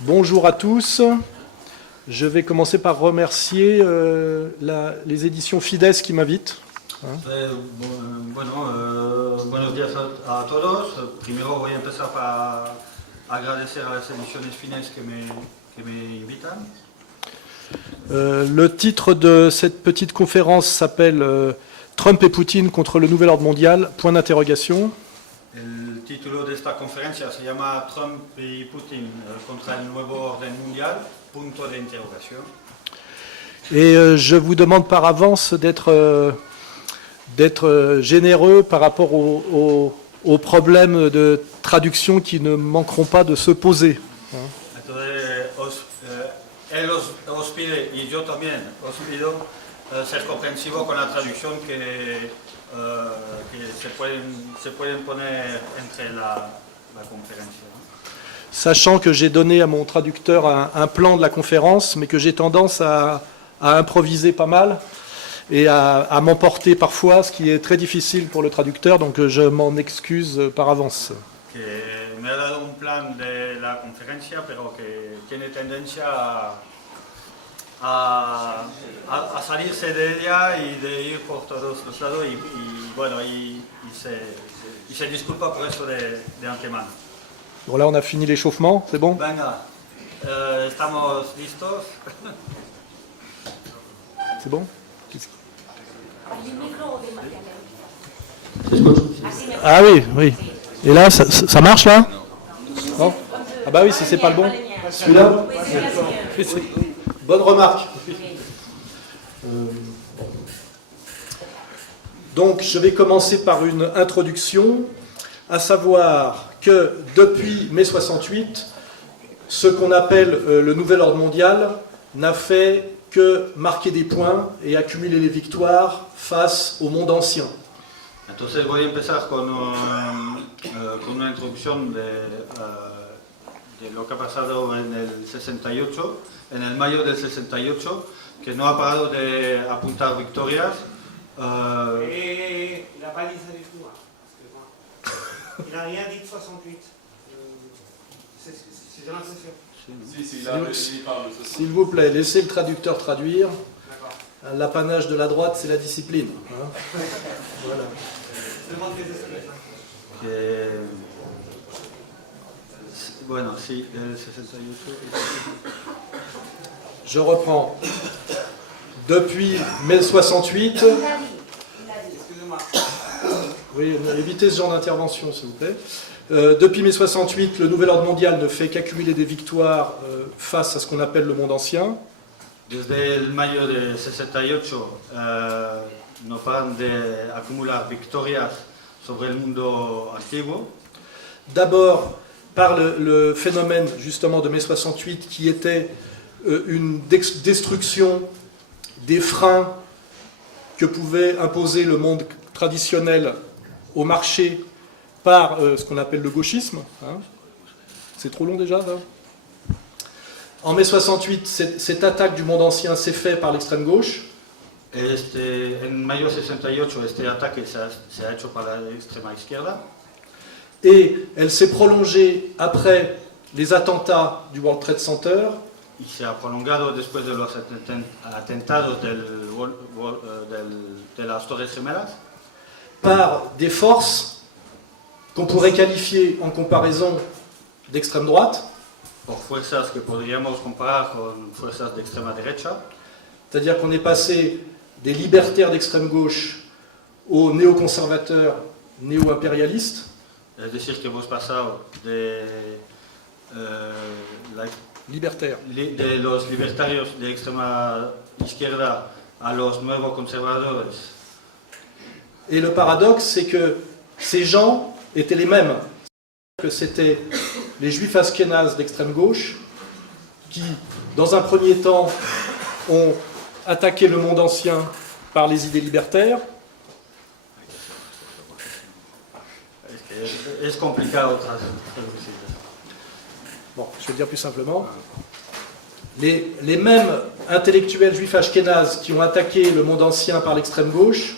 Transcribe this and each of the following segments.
Bonjour à tous. Je vais commencer par remercier les éditions Fides qui m'invitent. Buenos días a todos. Primero voy a empezar para agradecer a las ediciones Fides que me invitan. Le titre de cette petite conférence s'appelle Trump et Poutine contre le nouvel ordre mondial, point d'interrogation. El título de esta conferencia se llama Trump y Putin contra el nuevo orden mundial, punto de interrogación. Et je vous demande par avance d'être généreux par rapport aux problèmes de traduction qui ne manqueront pas de se poser. Él os pide, y yo también os pido, ser comprensivo con la traducción que se pueden poner entre la conférencia. Sachant que j'ai donné à mon traducteur un plan de la conférence, mais que j'ai tendance à improviser pas mal et à m'emporter parfois, ce qui est très difficile pour le traducteur, donc je m'en excuse par avance. Me ha dado un plan de la conferencia, pero que tiene tendencia a salirse de ella y de ir por todos los lados y se disculpa por eso de antemano. Bon, là on a fini l'échauffement, c'est bon? Venga, estamos listos. C'est bon? Ah oui, oui. Et là, ça marche là? Non? Ah bah oui, si c'est pas le bon. Celui-là? Bonne remarque. Donc, je vais commencer par une introduction, à savoir que depuis mai 68, ce qu'on appelle le nouvel ordre mondial n'a fait que marquer des points et accumuler les victoires face au monde ancien. Entonces voy a empezar con una introducción de lo que ha pasado en el 68, en el mayo del 68, que no ha parado de apuntar victorias. Et la balise avec nous, excuse-moi. Il n'a rien dit de 68. C'est j'ai l'impression. S'il vous plaît, laissez le traducteur traduire. L'apanage de la droite, c'est la discipline. Hein, voilà. Bueno, sí, el 68. Je reprends. Depuis mai 68... Excusez-moi. Oui, évitez ce genre d'intervention, s'il vous plaît. Depuis mai 68, le nouvel ordre mondial ne fait qu'accumuler des victoires face à ce qu'on appelle le monde ancien. Desde el mayo de 68 no paran de acumular victorias sobre el mundo antiguo. D'abord, par le phénomène justement de mai 68 qui était une destruction des freins que pouvait imposer le monde traditionnel au marché par ce qu'on appelle le gauchisme. Hein. C'est trop long déjà là. En mai 68, cette attaque du monde ancien s'est faite par l'extrême gauche. En mayo 68 este ataque se ha hecho por la extrema izquierda. Et elle s'est prolongée après les attentats du World Trade Center. Y se ha prolongado después de los atentados de las Torres Gemelas. Par des forces qu'on pourrait qualifier en comparaison d'extrême droite. Por fuerzas que podríamos comparar con fuerzas de extrema derecha. C'est-à-dire qu'on est passé des libertaires d'extrême gauche aux néoconservateurs, néo-impérialistes. Es decir, que hemos pasado de los libertarios de extrema izquierda a los nuevos conservadores. Et le paradoxe, c'est que ces gens étaient les mêmes. Que c'était les juifs ashkénazes d'extrême gauche qui, dans un premier temps, ont attaqué le monde ancien par les idées libertaires. Es complicado. Bon, je vais le dire plus simplement. Les mêmes intellectuels juifs ashkénazes qui ont attaqué le monde ancien par l'extrême gauche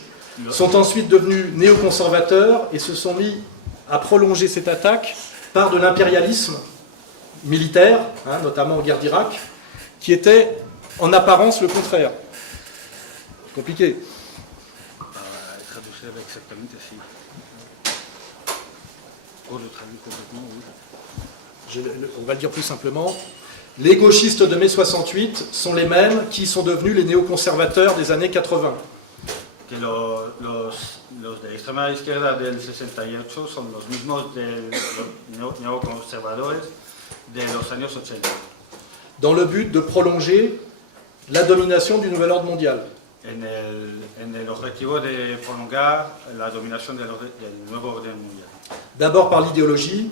sont ensuite devenus néoconservateurs et se sont mis à prolonger cette attaque par de l'impérialisme militaires, hein, notamment en guerre d'Irak, qui étaient en apparence le contraire. Compliqué. Traduire exactement, si. Oh, le traduit complètement, oui. On va le dire plus simplement. Les gauchistes de mai 68 sont les mêmes qui sont devenus les néoconservateurs des années 80. Que los de la extrema izquierda del 68 son los mismos de los neoconservadores de los años 80, Dans le but de prolonger la domination du nouvel ordre mondial. en el objetivo de prolongar la dominación del nuevo orden mundial. D'abord par l'idéologie,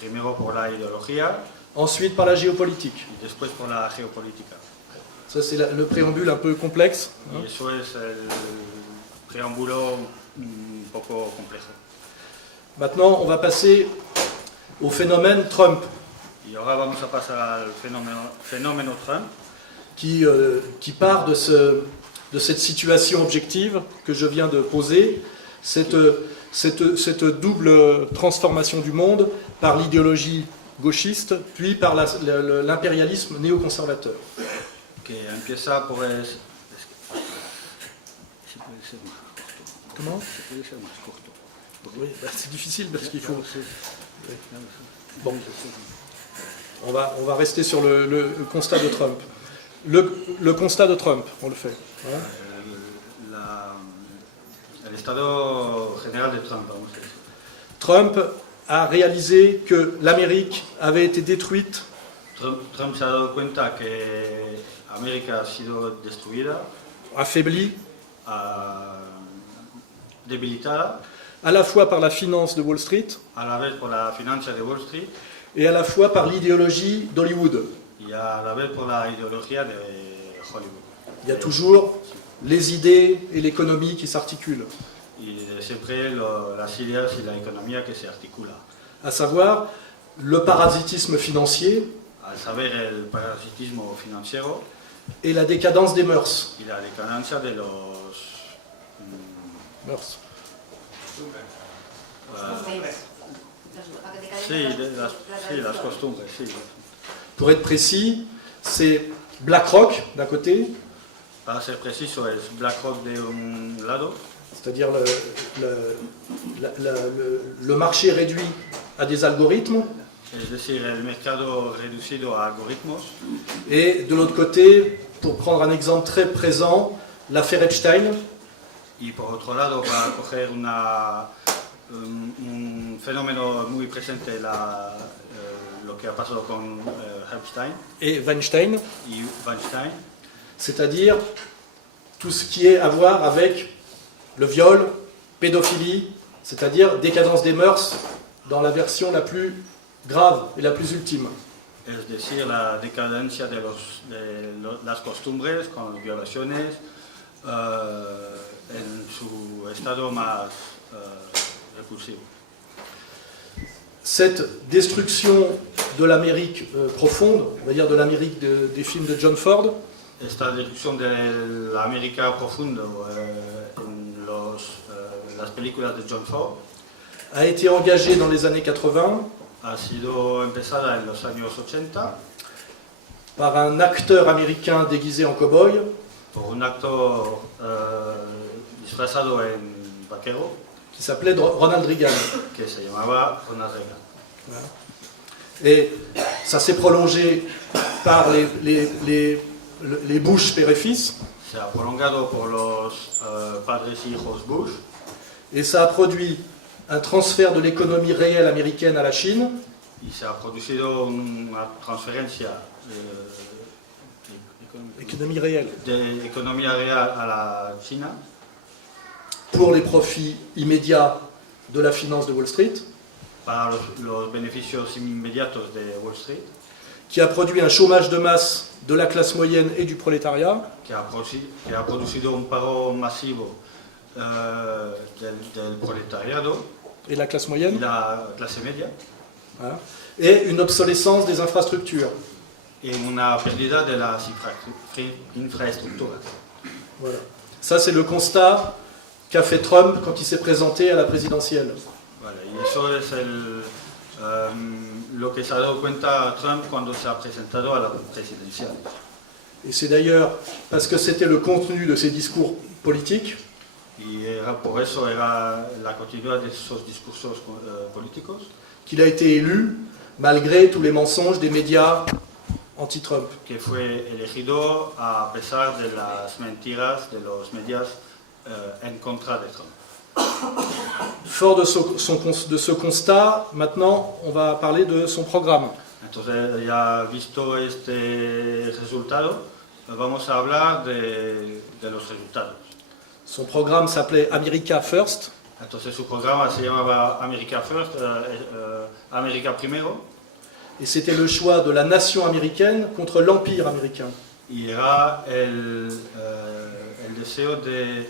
Primero por la ideología ensuite par la géopolitique. y después por la geopolítica. Ça, c'est le préambule un peu complexe. Hein. Y eso es el preámbulo un poco complejo. Maintenant, on va passer au phénomène Trump, Y ahora vamos a pasar al fenómeno Trump, qui part de cette situation objective que je viens de poser, cette double transformation du monde par l'idéologie gauchiste, puis par l'impérialisme néoconservateur. que empieza por... Si puede ser más corto. Comment? Si puede ser más corto. Oui, bah, c'est difficile parce qu'il faut... Sí. Bon, on va rester sur le constat de Trump. Le constat de Trump, on le fait. Hein. El estado general de Trump, vamos a decir. Trump a réalisé que l'Amérique avait été détruite Trump se ha dado cuenta que América ha sido destruida, affaiblie debilitada, à la fois par la finance de Wall Street a la vez por la financia de Wall Street et à la fois par l'idéologie d'Hollywood. y a la vez por la ideología de Hollywood. Il y a toujours les idées et l'économie qui s'articulent, Y siempre las ideas y la economía que se articula. à savoir le parasitisme financier Al saber el parasitismo financiero et la décadence des mœurs. y la decadencia de los... Mœurs. sí, las costumbres, sí. Pour être précis, c'est BlackRock d'un côté, Para ser preciso, es BlackRock de un lado, c'est-à-dire le marché réduit à des algorithmes, es decir, el mercado reducido a algoritmos, et de l'autre côté, pour prendre un exemple très présent, l'affaire Epstein, y por otro lado, para coger un fenómeno muy presente, lo que ha pasado con Epstein et Weinstein, y Weinstein, c'est-à-dire tout ce qui est à voir avec le viol, pédophilie, c'est-à-dire décadence des mœurs dans la version la plus grave et la plus ultime. es decir, la decadencia de las costumbres con violaciones en su estado más repulsivo. Cette destruction de l'Amérique profonde, on va dire de l'Amérique des films de John Ford, Esta destrucción de la América profundo en las películas de John Ford a été engagée dans les années 80 ha sido empezada en los años 80 par un acteur américain déguisé en cow-boy por un actor disfrazado en vaquero qui s'appelait Ronald Reagan. que se llamaba Ronald Reagan. Voilà. Et ça s'est prolongé par les Bush père et fils, Se ha prolongado por los padres y hijos Bush et ça a produit un transfert de l'économie réelle américaine à la Chine, y se ha producido una transferencia économie réelle, de economía real a la China pour les profits immédiats de la finance de Wall Street, para los beneficios inmediatos de Wall Street, qui a produit un chômage de masse de la classe moyenne et du prolétariat, que ha producido un paro masivo del proletariado et la classe y moyenne, la clase media, voilà, et une obsolescence des infrastructures. y una pérdida de las infraestructuras. Voilà. Ça, c'est le constat qu'a fait Trump quand il s'est présenté à la présidentielle. Vale, y eso es lo que se ha dado cuenta Trump cuando se ha presentado a las presidenciales. Et c'est d'ailleurs parce que c'était le contenu de ses discours politiques Y por eso era la continuidad de esos discursos políticos qu'il a été élu, malgré tous les mensonges des médias anti-Trump. que fue elegido a pesar de las mentiras de los medios en contra de Trump. Fort de ce constat, maintenant, on va parler de son programme. Entonces, ya visto este resultado, vamos a hablar de los resultados. Son programme s'appelait America First. Entonces, su programa se llamaba America First, América Primero, Et c'était le choix de la nation américaine contre l'empire américain. y era el deseo de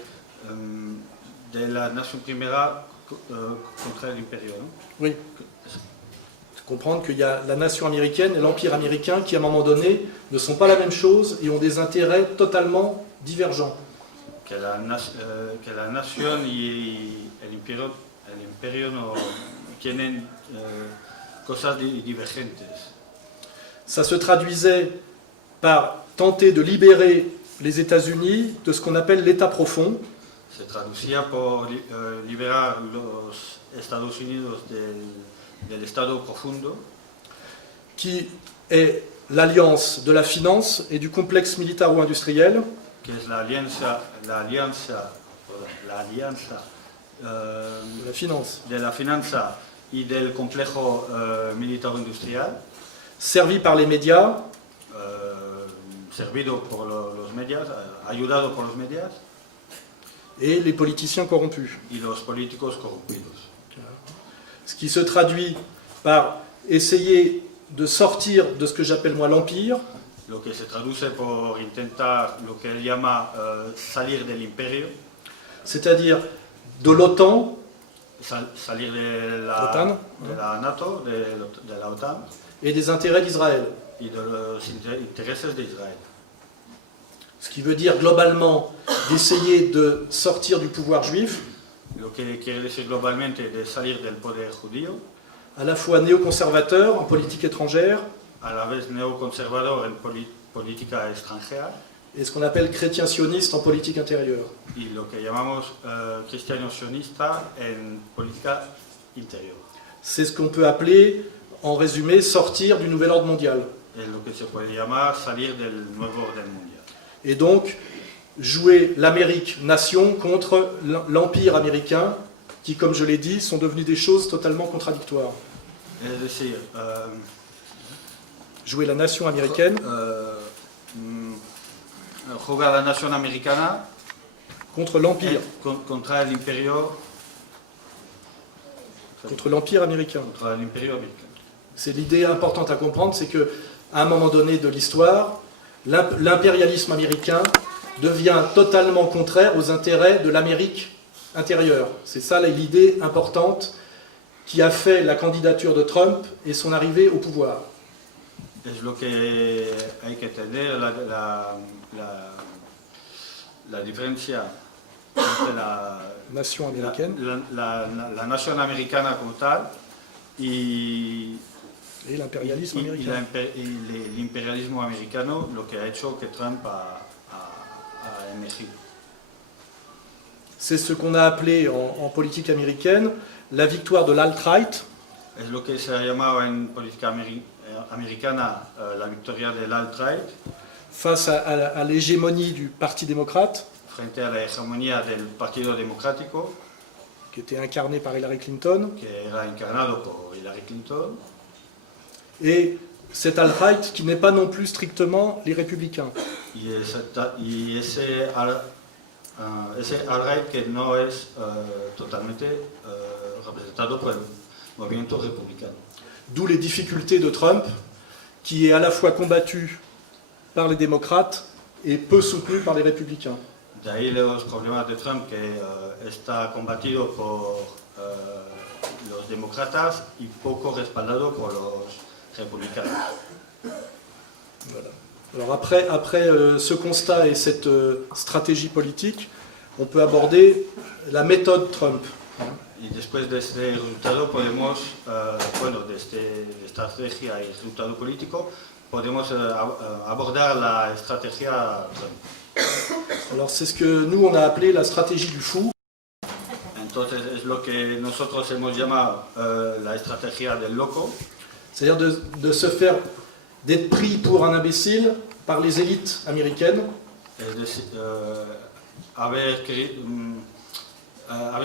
la nación primera contra el imperio, ¿no? Oui. Comprendre qu'il y a la nation américaine et l'empire américain qui, à un moment donné, ne sont pas la même chose et ont des intérêts totalement divergents. Que la nación y el imperio no tienen cosas divergentes. Ça se traduisait par tenter de libérer les États-Unis de ce qu'on appelle l'État profond, Se traducía por liberar los Estados Unidos del Estado profundo, qui est l'alliance de la finance et du complexe militaro-industriel, que es la alianza de la finance, de la finanza y del complejo militar-industrial, servi par les médias, servido por los medios, ayudado por los medios et les politiciens corrompus. y los políticos corrompidos. Ce qui se traduit par essayer de sortir de ce que j'appelle moi l'empire, Lo que se traduce por intentar lo que él llama salir del imperio, c'est-à-dire de l'OTAN, salir de OTAN, la NATO, de la OTAN et des intérêts d'Israël. y de los intereses de Israel. Ce qui veut dire globalement d'essayer de sortir du pouvoir juif, Lo que quiere decir globalmente de salir del poder judío, à la fois néoconservateur en politique étrangère a la vez neoconservador en política extranjera et ce qu'on appelle chrétien sioniste en politique intérieure. y lo que llamamos cristiano sionista en política interior. C'est ce qu'on peut appeler, en résumé, sortir du nouvel ordre mondial. Es lo que se puede llamar salir del nuevo orden mundial. Et donc, jouer l'Amérique nation contre l'empire américain, qui, comme je l'ai dit, sont devenus des choses totalement contradictoires. Es decir, Jouer la nation américaine jugar la nación americana contre l'empire, contra el imperio contre l'empire américain. contra el imperio americano. C'est l'idée importante à comprendre, c'est que à un moment donné de l'histoire, l'impérialisme américain devient totalement contraire aux intérêts de l'Amérique intérieure. C'est ça l'idée importante qui a fait la candidature de Trump et son arrivée au pouvoir. Es lo que hay que entender, la diferencia entre Nation américaine la nación americana como tal y et l'impérialisme américain. el imperialismo americano, lo que ha hecho que Trump ha emergido. C'est ce qu'on a appelé en politique américaine la victoire de l'alt-right, Es lo que se ha llamado en política americana la victoria del alt-right face à l'hégémonie du Parti démocrate, frente a la hegemonía del Partido Democrático, qui était incarné par Hillary Clinton, que era encarnado por Hillary Clinton, et cet alt-right qui n'est pas non plus strictement les républicains. y ese alt-right que no es totalmente representado por el movimiento republicano. D'où les difficultés de Trump, qui est à la fois combattu par les démocrates et peu soutenu par les républicains. De ahí los problemas de Trump, que está combatido por los demócratas y poco respaldado por los républicains. Voilà. Alors après ce constat et cette stratégie politique, on peut aborder la méthode Trump. Y después de este resultado podemos, bueno, de esta estrategia y resultado político, podemos abordar la estrategia Trump. Alors c'est ce que nous on a appelé la stratégie du fou. Entonces es lo que nosotros hemos llamado la estrategia del loco, C'est-à-dire de se faire, d'être pris pour un imbécile par les élites américaines, es decir, haber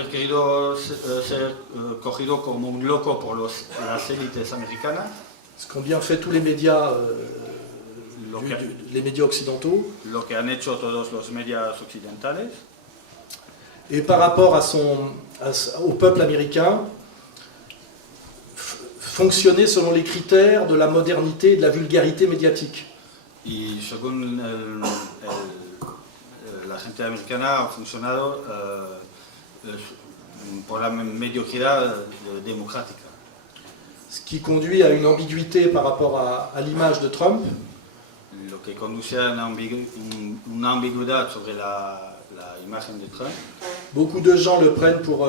querido ser cogido como un loco por las élites americanas, ce qu'ont bien fait tous les médias, lo que, les médias occidentaux, lo que han hecho todos los medios occidentales, et par rapport au peuple américain, fonctionner selon les critères de la modernité et de la vulgarité médiatique. y según la gente americana ha funcionado por la mediocridad democrática. Ce qui conduit à une ambiguïté par rapport à l'image de Trump, Lo que conduce a una ambigüedad sobre la imagen de Trump. Beaucoup de gens le prennent pour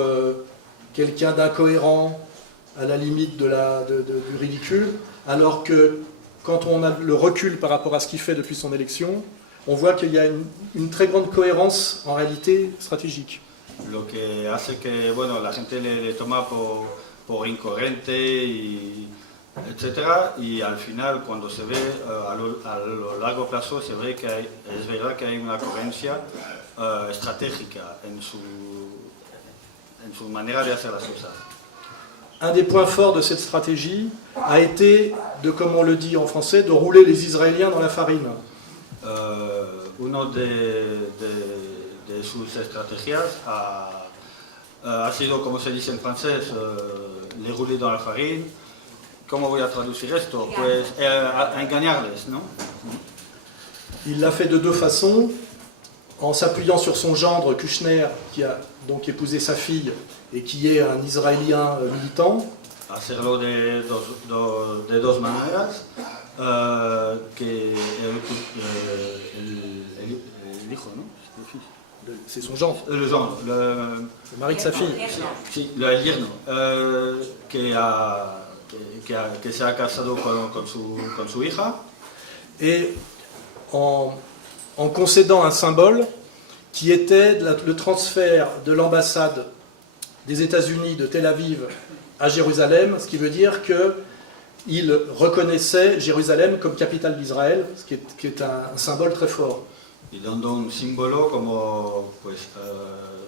quelqu'un d'incohérent, à la limite du ridicule, alors que quand on a le recul par rapport à ce qu'il fait depuis son élection, on voit qu'il y a une très grande cohérence en réalité stratégique. Lo que hace que, bueno, la gente le toma por incoherente y etcétera, y al final cuando se ve a lo largo plazo se ve que es verdad que hay una coherencia estratégica en su manera de hacer las cosas. Un des points forts de cette stratégie a été, comme on le dit en français, de rouler les Israéliens dans la farine. Uno de sus estrategias ha sido, como se dice en francés, les rouler dans la farine. ¿Cómo voy a traducir esto? Pues a engañarles, ¿no? Il l'a fait de deux façons, en s'appuyant sur son gendre Kushner, qui a donc épousé sa fille et qui est un Israélien militant. Hacerlo de dos maneras, que el hijo, ¿no? C'est son gendre, Le gendre, le mari de sa fille. sí, el yerno, que se ha casado con su hija. Et en concédant un symbole qui était le transfert de l'ambassade des États-Unis de Tel Aviv à Jérusalem, ce qui veut dire qu'il reconnaissait Jérusalem comme capitale d'Israël, ce qui est un symbole très fort. Y dando un símbolo como pues,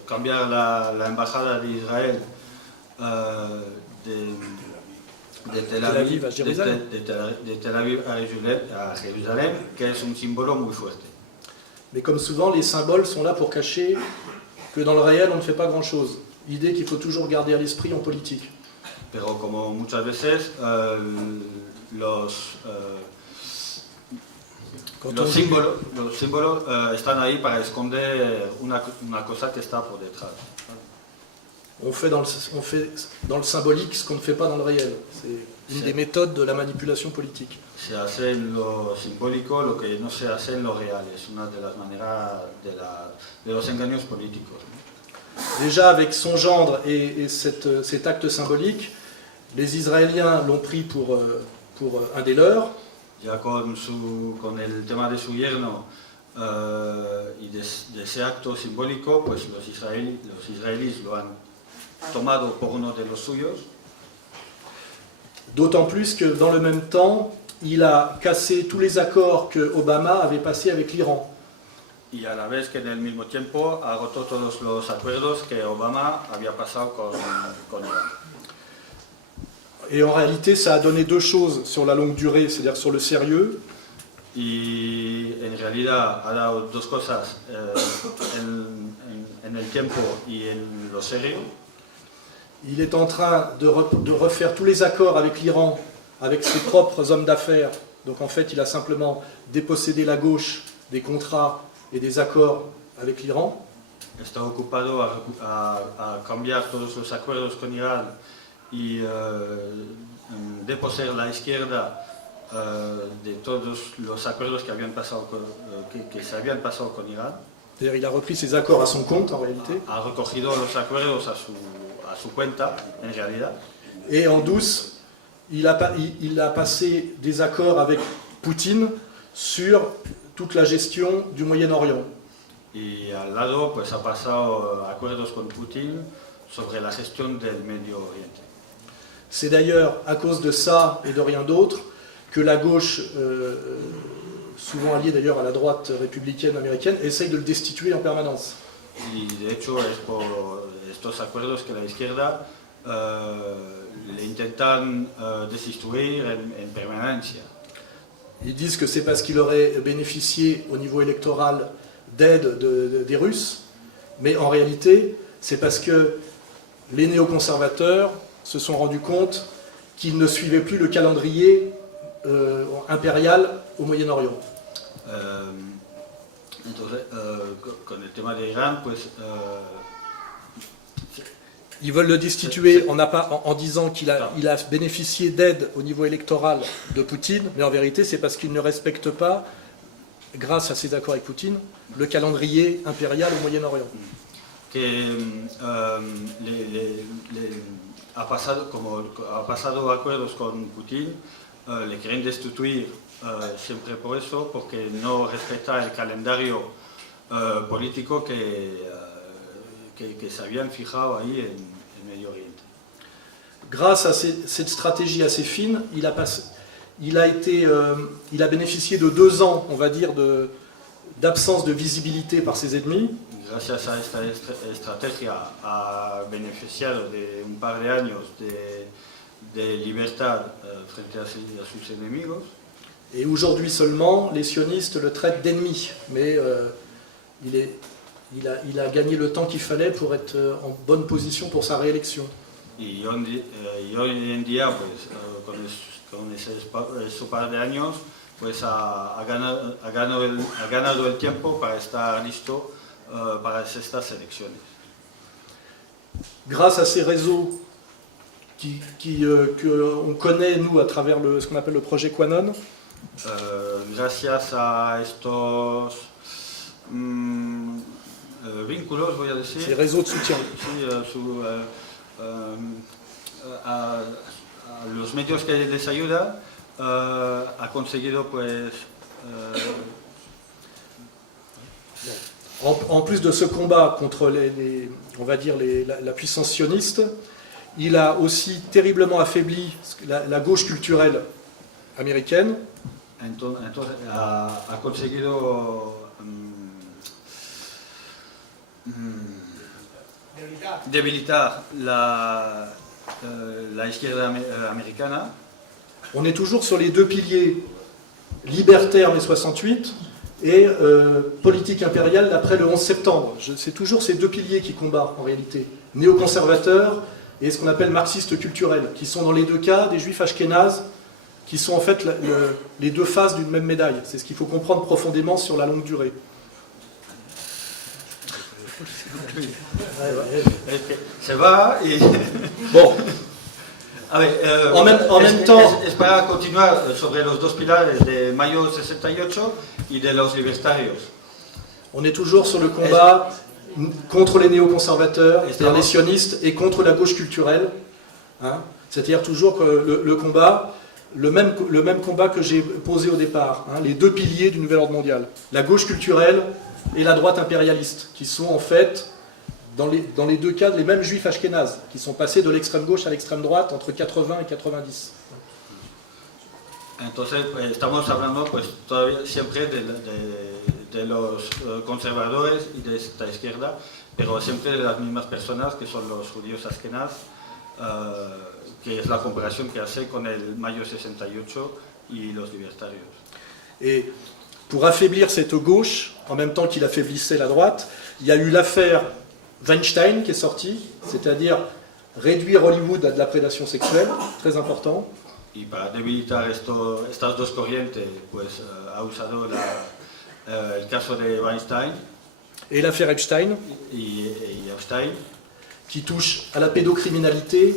cambiar la embajada de Israel de Tel Aviv a Jérusalem. de Tel Aviv a Jérusalem, que es un símbolo muy fuerte. Mais comme souvent, les symboles sont là pour cacher que dans le réel, on ne fait pas grand-chose. L'idée qu'il faut toujours garder à l'esprit en politique. Pero como muchas veces los símbolos están ahí para esconder una cosa que está por detrás. On fait dans le symbolique ce qu'on ne fait pas dans le réel. C'est une des méthodes de la manipulation politique. Se hace en lo simbólico lo que no se hace en lo real. Es una de las maneras de los engaños políticos. Déjà avec son gendre et cet acte symbolique, les Israéliens l'ont pris pour un des leurs. Ya con el tema de su yerno y de ese acto simbólico, pues los israelíes lo han tomado por uno de los suyos. D'autant plus que dans le même temps, il a cassé tous les accords que Obama avait passés avec l'Iran. Y a la vez que en el mismo tiempo ha roto todos los acuerdos que Obama había pasado con Irán. Et en réalité, ça a donné deux choses sur la longue durée, c'est-à-dire sur le sérieux. Y en realidad ha dado dos cosas en el tiempo y en lo serio. Il est en train de refaire tous les accords avec l'Iran, avec ses propres hommes d'affaires. Donc en fait, il a simplement dépossédé la gauche des contrats et des accords avec l'Iran. Está ocupado a cambiar todos los acuerdos con Irán y deposeer la izquierda de todos los acuerdos que se habían pasado con Irán. C'est-à-dire il a repris ses accords à son compte en réalité. Ha recogido los acuerdos a su cuenta, en realidad. Et en douce, il a passé des accords avec Poutine sur toute la gestion du Moyen-Orient. Y al lado pues ha pasado acuerdos con Putin sobre la gestión del Medio Oriente. C'est d'ailleurs à cause de ça et de rien d'autre que la gauche, souvent alliée d'ailleurs à la droite républicaine américaine, essaye de le destituer en permanence. Y de hecho es por estos acuerdos que la izquierda le intentan destituir en permanencia. Ils disent que c'est parce qu'il aurait bénéficié au niveau électoral d'aide des Russes, mais en réalité, c'est parce que les néoconservateurs se sont rendus compte qu'ils ne suivaient plus le calendrier impérial au Moyen-Orient. Entonces, con el tema de Irán, pues Ils veulent le destituer en disant qu'il a bénéficié d'aide au niveau électoral de Poutine, mais en vérité, c'est parce qu'il ne respecte pas, grâce à ses accords avec Poutine, le calendrier impérial au Moyen-Orient. que como ha pasado acuerdos con Putin, le quieren destituir siempre por eso, porque no respeta el calendario político que se habían fijado ahí en Medio Oriente. Grâce à cette stratégie assez fine, il a bénéficié de 2 ans, on va dire, d'absence de visibilité par ses ennemis. Gracias a esta estrategia ha beneficiado de un par de años de libertad frente a sus enemigos. Et aujourd'hui seulement, les sionistes le traitent d'ennemi. Mais il a gagné le temps qu'il fallait pour être en bonne position pour sa réélection. Y hoy en día, pues, con ese par de años, pues ha ganado el tiempo para estar listo para estas elecciones. Grâce à ces réseaux qu'on connaît, nous, à travers ce qu'on appelle le projet Quanon, Gracias a estos vínculos, voy a decir, ces réseaux de soutien, sí, a los medios que les ayuda, ha conseguido pues en plus de ce combat contre on va dire la puissance sioniste, il a aussi terriblement affaibli la gauche culturelle américaine. entonces ha conseguido debilitar la izquierda americana. On est toujours sur les 2 piliers libertaires mai 68 et politique impériale après le 11 septembre. C'est toujours ces 2 piliers qui combattent en réalité. Néoconservateurs et ce qu'on appelle marxistes culturels, qui sont dans les 2 cas des juifs ashkénazes, qui sont en fait les 2 faces d'une même médaille. C'est ce qu'il faut comprendre profondément sur la longue durée. Se va y... Bon. A ver, en même temps... Es para continuar sobre los 2 pilares de mayo 68 y de los libertarios. On est toujours sur le combat contre les néoconservateurs, c'est-à-dire les sionistes, et contre la gauche culturelle. Hein, c'est-à-dire toujours que le combat, le même combat que j'ai posé au départ, hein, les 2 piliers du nouvel ordre mondial. La gauche culturelle et la droite impérialiste, qui sont en fait, dans les 2 cas, les mêmes juifs ashkénazes, qui sont passés de l'extrême gauche à l'extrême droite entre 80 et 90. Entonces, estamos hablando pues todavía siempre de los conservadores y de esta izquierda, pero siempre de las mismas personas que son los judíos ashkenaz, que es la comparación que hace con el mayo 68 y los libertarios. Et pour affaiblir cette gauche, en même temps qu'il affaiblissait la droite, il y a eu l'affaire Weinstein qui est sortie, c'est-à-dire réduire Hollywood à de la prédation sexuelle, très important. Y para debilitar estas 2 corrientes, pues ha usado el caso de Weinstein Et l'affaire Epstein, y Epstein, qui touche à la pédocriminalité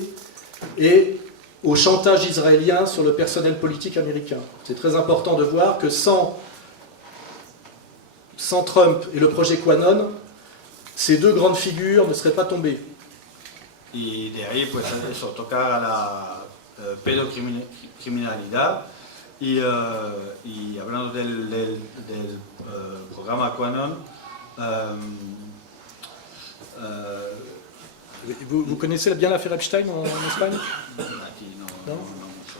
et au chantage israélien sur le personnel politique américain. C'est très important de voir que sans sans Trump et le projet QAnon, ces deux grandes figures ne seraient pas tombées. Y de ahí, pues eso, tocar a la pedocriminalidad y hablando del programa QAnon. Vous connaissez bien l'affaire Epstein en Espagne? Aquí no, ¿No? mucho.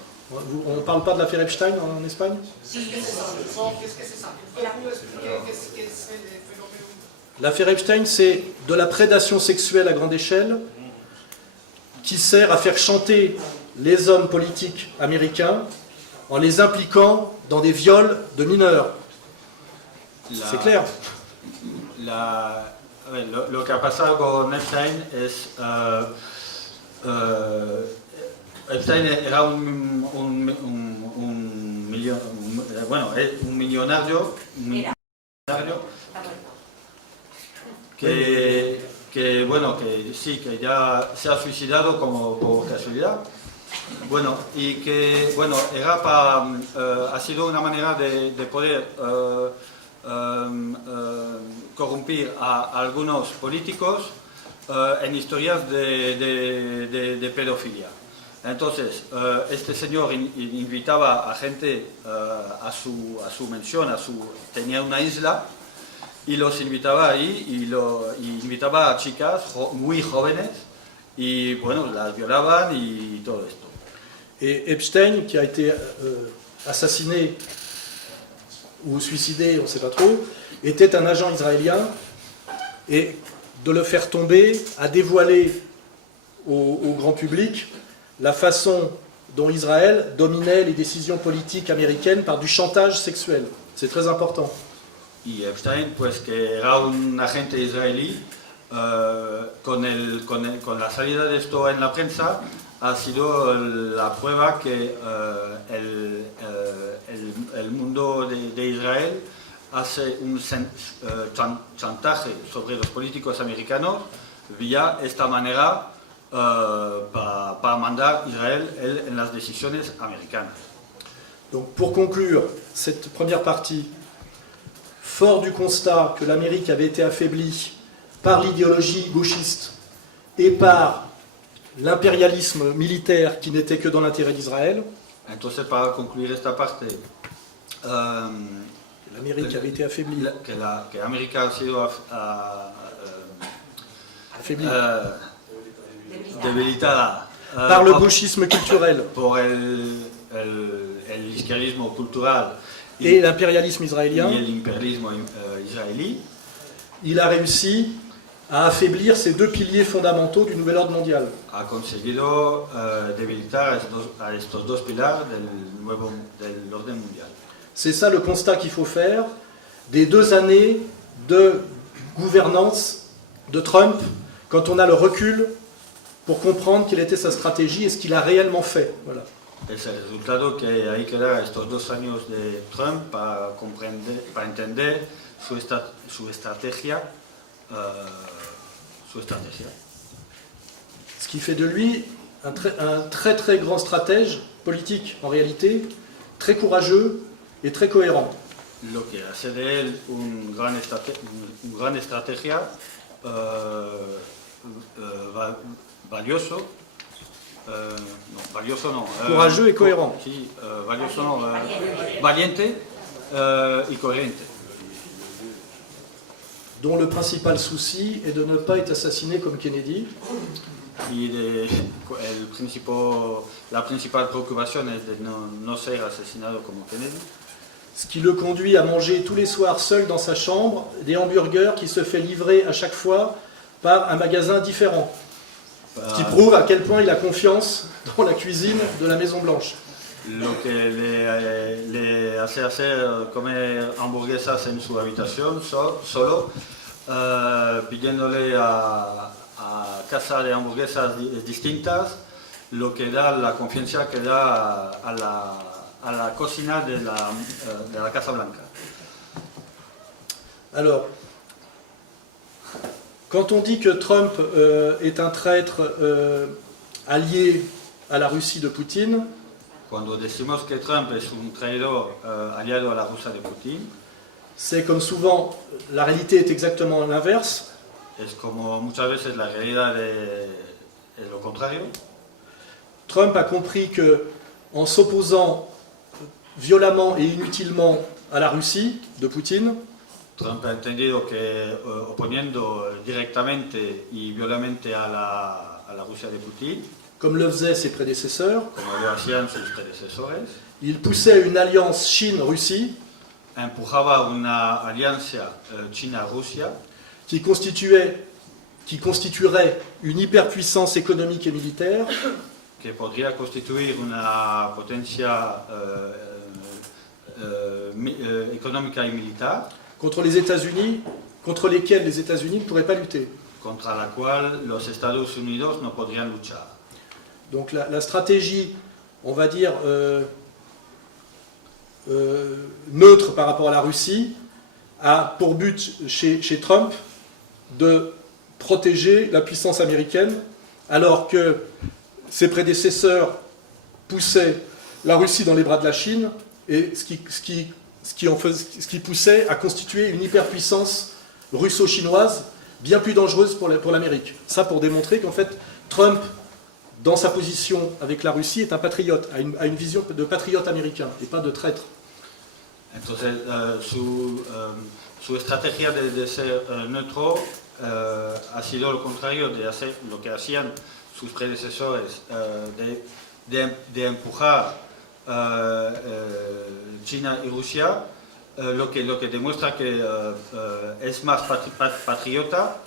On ne parle pas de l'affaire Epstein en Espagne? L'affaire Epstein, c'est de la prédation sexuelle à grande échelle qui sert à faire chanter les hommes politiques américains en les impliquant dans des viols de mineurs. C'est clair. Lo que ha pasado con Epstein es... Epstein era un millonario, que sí, que ya se ha suicidado como por casualidad. Bueno, y que ha sido una manera de poder corrompir a algunos políticos en historias de pedofilia. Entonces, este señor invitaba a gente a su mansión, tenía una isla, y los invitaba ahí, y invitaba a chicas muy jóvenes, y bueno, las violaban y todo esto. Et Epstein, qui a été assassiné ou suicidé, on ne sait pas trop, était un agent israélien, et de le faire tomber a dévoilé au grand public la façon dont Israël dominait les décisions politiques américaines par du chantage sexuel. C'est très important. Y Epstein, pues que era un agente israelí, con la salida de esto en la prensa, ha sido la prueba que el mundo de Israel hace un chantaje sobre los políticos americanos vía esta manera para mandar Israël en las decisiones americanas. Donc pour conclure cette première partie, fort du constat que l'Amérique avait été affaiblie par l'idéologie gauchiste et par l'impérialisme militaire qui n'était que dans l'intérêt d'Israël, Entonces, para concluir esta parte, l'Amérique avait été affaiblie. que América ha sido Affaiblie debilitada par le gauchisme culturel por el izquierdismo cultural et l'impérialisme y israélien, el imperialismo israelí, il a réussi à affaiblir ces deux piliers fondamentaux du nouvel ordre mondial. ha conseguido debilitar a estos dos pilares del orden mundial. C'est ça le constat qu'il faut faire des 2 années de gouvernance de Trump, quand on a le recul pour comprendre quelle était sa stratégie et ce qu'il a réellement fait. Voilà. Es el resultado que hay que dar a estos 2 años de Trump para entender su estrategia. Ce qui fait de lui un très très grand stratège politique en réalité, très courageux et très cohérent. Lo que hace de él un gran estrategia valioso. Valioso no. Courageux et cohérent. Sí, valioso no. Valiente y coherente. Dont le principal souci est de ne pas être assassiné comme Kennedy. Y la principal preocupación es de no ser asesinado como Kennedy. Ce qui le conduit à manger tous les soirs seul dans sa chambre des hamburgers qui se fait livrer à chaque fois par un magasin différent. Ce qui prouve à quel point il a confiance dans la cuisine de la Maison Blanche. Lo que le hace hacer comer hamburguesas en su habitación solo, pidiéndole a casa de hamburguesas distintas, lo que da la confianza que da a la cocina de la Casa Blanca. Alors, quand on dit que Trump est un traître allié à la Russie de Poutine, Cuando decimos que Trump es un traidor aliado a la Rusia de Putin, c'est comme souvent, la réalité est exactement l'inverse. Es como muchas veces la realidad es lo contrario. Trump a compris que en s'opposant violemment et inutilement à la Russie de Poutine, Trump ha entendido que oponiendo directamente y violamente a la Rusia de Putin, comme le faisaient ses prédécesseurs, como lo hacían sus predecesores, il poussait à une alliance Chine-Russie empujaba una alianza China-Rusia qui constituerait une hyperpuissance économique et militaire que podría constituir una potencia económica y militar contre les États-Unis, contre lesquels les États-Unis ne pourraient pas lutter. contra la cual los Estados Unidos no podrían luchar. Donc la stratégie, on va dire, neutre par rapport à la Russie, a pour but chez Trump de protéger la puissance américaine, alors que ses prédécesseurs poussaient la Russie dans les bras de la Chine, et ce qui poussait à constituer une hyperpuissance russo-chinoise bien plus dangereuse pour l'Amérique. Ça pour démontrer qu'en fait, Trump, dans sa position avec la Russie, est un patriote, a une vision de patriote américain et pas de traître. Entonces, su estrategia de ser neutro ha sido lo contrario de hacer lo que hacían sus predecesores, de empujar China y Rusia, lo que demuestra que es más patriota,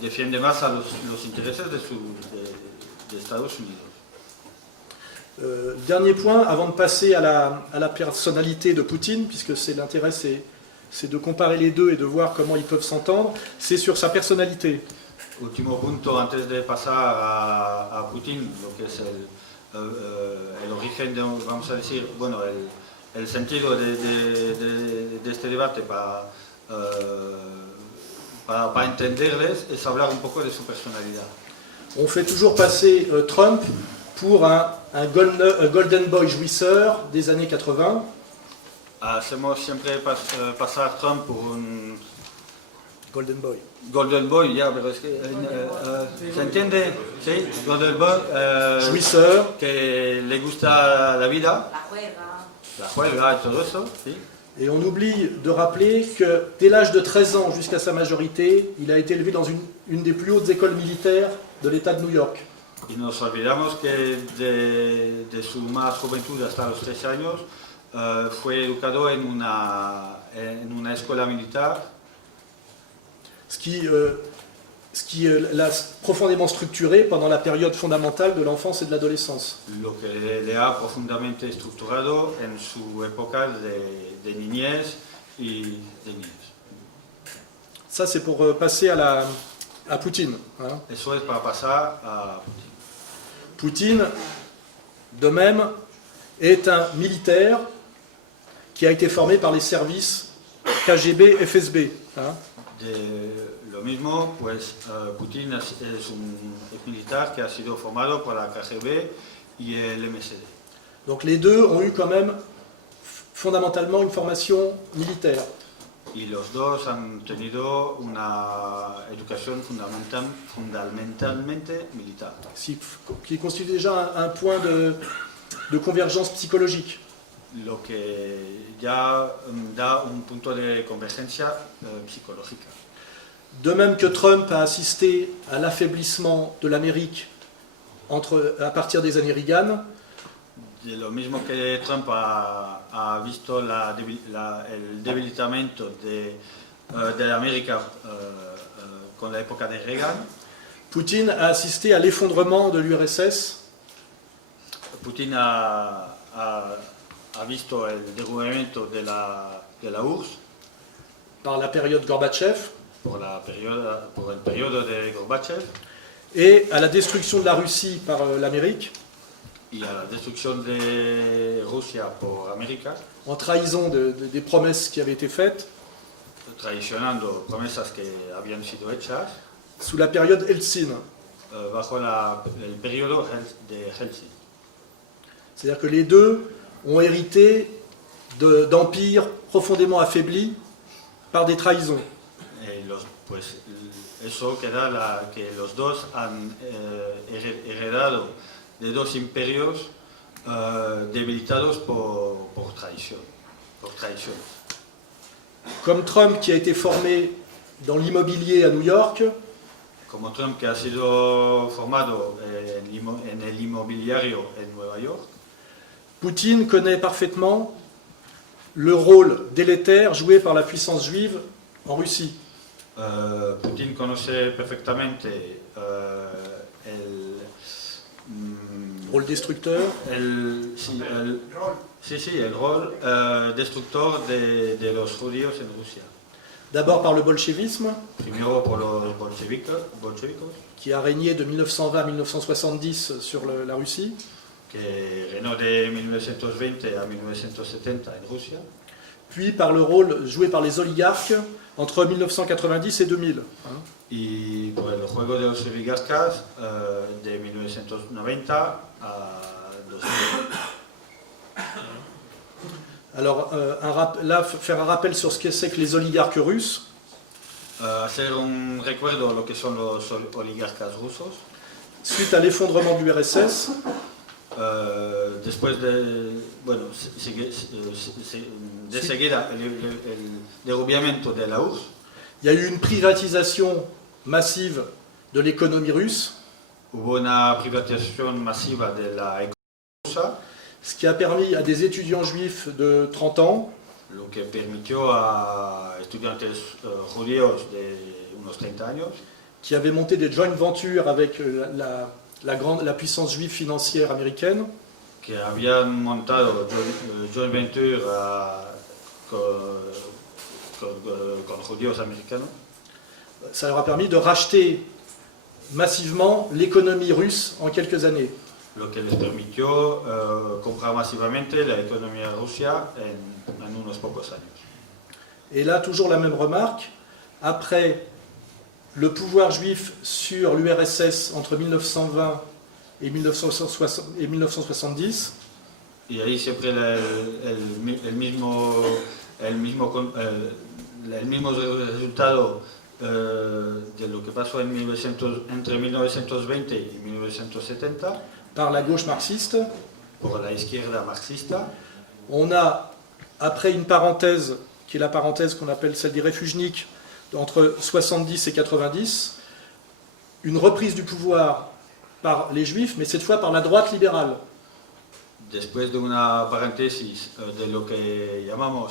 defiende más a los intereses de Estados Unidos. Dernier point, avant de passer à la personnalité de Poutine, puisque l'intérêt c'est de comparer les deux et de voir comment ils peuvent s'entendre, c'est sur sa personnalité. Último punto antes de pasar a Putin, lo que es el origen, vamos a decir, bueno, el sentido de este debate para entenderles, es hablar un poco de su personalidad. On fait toujours passer Trump pour un golden boy jouisseur des années 80. Hacemos siempre pasar Trump por un Golden boy. golden boy, ya, pero es que ¿se entiende? Sí, golden boy, Jouisseur. que le gusta la vida, La juega. la juega y todo eso, ¿sí? Et on oublie de rappeler que dès l'âge de 13 ans jusqu'à sa majorité, il a été élevé dans une des plus hautes écoles militaires de l'État de New York. Y nos olvidamos que de su más juventud hasta los 13 años fue educado en una escuela militar, Ce qui l'a profondément structuré pendant la période fondamentale de l'enfance et de l'adolescence. lo que le ha profundamente estructurado en su época de niñez y de niñez. Ça, c'est pour passer à Poutine. Hein. Eso es para pasar a Putin. Poutine, de même, est un militaire qui a été formé par les services KGB, FSB. Hein. De lo mismo, pues Putin es un militar que ha sido formado por la KGB y el MSD. Donc les deux ont eu quand même fondamentalement une formation militaire. Y los dos han tenido una educación fundamentalmente militar, Qui constitue déjà un point de convergence psychologique. lo que ya da un punto de convergencia psicológica. De même que Trump a assisté à l'affaiblissement de l'Amérique à partir des années Reagan, De lo mismo que Trump ha visto el debilitamiento de América con la época de Reagan, Poutine a assisté à l'effondrement de l'URSS Putin ha visto el derrumbamiento de la URSS par la période Gorbatchev por el periodo de Gorbachev et à la destruction de la Russie par l'Amérique y a la destrucción de Rusia por América, en trahison des promesses qui avaient été faites traicionando promesas que habían sido hechas sous la période Eltsine. bajo el periodo de Helsinki. C'est-à-dire que les deux ont hérité d'empires profondément affaiblis par des trahisons. Pues eso queda que los dos han heredado de dos imperios debilitados por traición. Comme Trump qui a été formé dans l'immobilier à New York, Como Trump, que ha sido formado en el inmobiliario en Nueva York, Poutine connaît parfaitement le rôle délétère joué par la puissance juive en Russie. Putin conoce perfectamente Rôle destructeur, el rol destructor de los judíos en Rusia. d'abord par le bolchevisme, Primero por los bolcheviques, qui a régné de 1920 à 1970 sur la Russie, que reinó de 1920 a 1970 en Rusia, puis par le rôle joué par les oligarques entre 1990 et 2000. y por el juego de los oligarcas de 1990 a 2000. Alors là, faire un rappel sur ce que c'est que les oligarques russes. Hacer un recuerdo lo que son los oligarcas rusos. Suite à l'effondrement de l'URSS, Después de, de seguida el derrumbamiento de la URSS, il y a eu une privatisation massive de l'économie russe, hubo una privatización masiva de la economía rusa, ce qui a permis à des étudiants juifs de 30 ans lo que permitió a estudiantes judíos de unos 30 años qui avaient monté des joint ventures avec la puissance juive financière américaine, que habían montado joint venture con judíos americanos. ça leur a permis de racheter massivement l'économie russe en quelques années. Lo que les permitió comprar masivamente la economía rusa en unos pocos años. Et là, toujours la même remarque, après le pouvoir juif sur l'URSS entre 1920 et 1970, Y ahí siempre el mismo resultado de lo que pasó entre 1920 y 1970 par la gauche marxiste, por la izquierda marxista. on a, après une parenthèse, qui est la parenthèse qu'on appelle celle des réfugiés, entre 70 et 90, une reprise du pouvoir par les juifs, mais cette fois par la droite libérale. Después de una paréntesis de lo que llamamos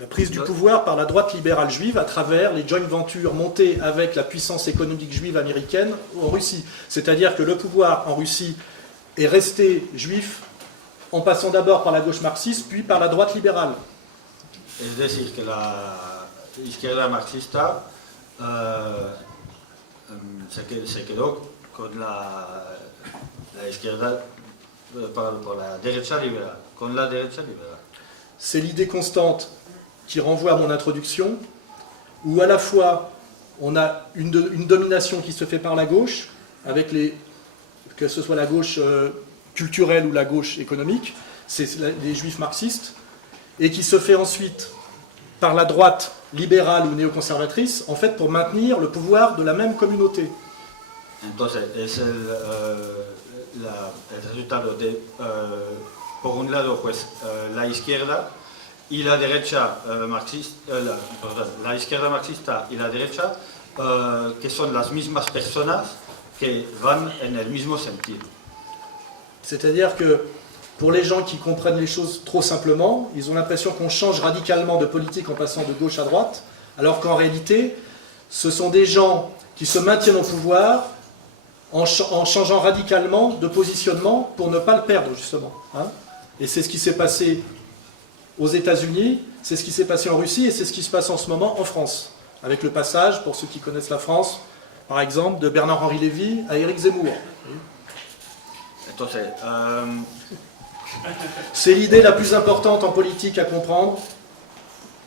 La prise du pouvoir par la droite libérale juive à travers les joint ventures montées avec la puissance économique juive américaine en Russie. C'est-à-dire que le pouvoir en Russie est resté juif en passant d'abord par la gauche marxiste, puis par la droite libérale. Es decir, que la izquierda marxista se quedó con la izquierda por la derecha liberal, con la derecha liberal. C'est l'idée constante qui renvoie à mon introduction, où à la fois on a une domination qui se fait par la gauche, avec que ce soit la gauche culturelle ou la gauche économique, c'est les juifs marxistes, et qui se fait ensuite par la droite libérale ou néoconservatrice, en fait pour maintenir le pouvoir de la même communauté. Entonces, es el resultado de, por un lado, pues la izquierda y la derecha marxista, la izquierda marxista y la derecha, que son las mismas personas que van en el mismo sentido. C'est-à-dire que pour les gens qui comprennent les choses trop simplement, ils ont l'impression qu'on change radicalement de politique en passant de gauche à droite, alors qu'en réalité, ce sont des gens qui se maintiennent au pouvoir en changeant radicalement de positionnement pour ne pas le perdre, justement. Et c'est ce qui s'est passé aux États-Unis, c'est ce qui s'est passé en Russie, et c'est ce qui se passe en ce moment en France, avec le passage, pour ceux qui connaissent la France, par exemple, de Bernard-Henri Lévy à Éric Zemmour. Entonces, c'est l'idée la plus importante en politique à comprendre,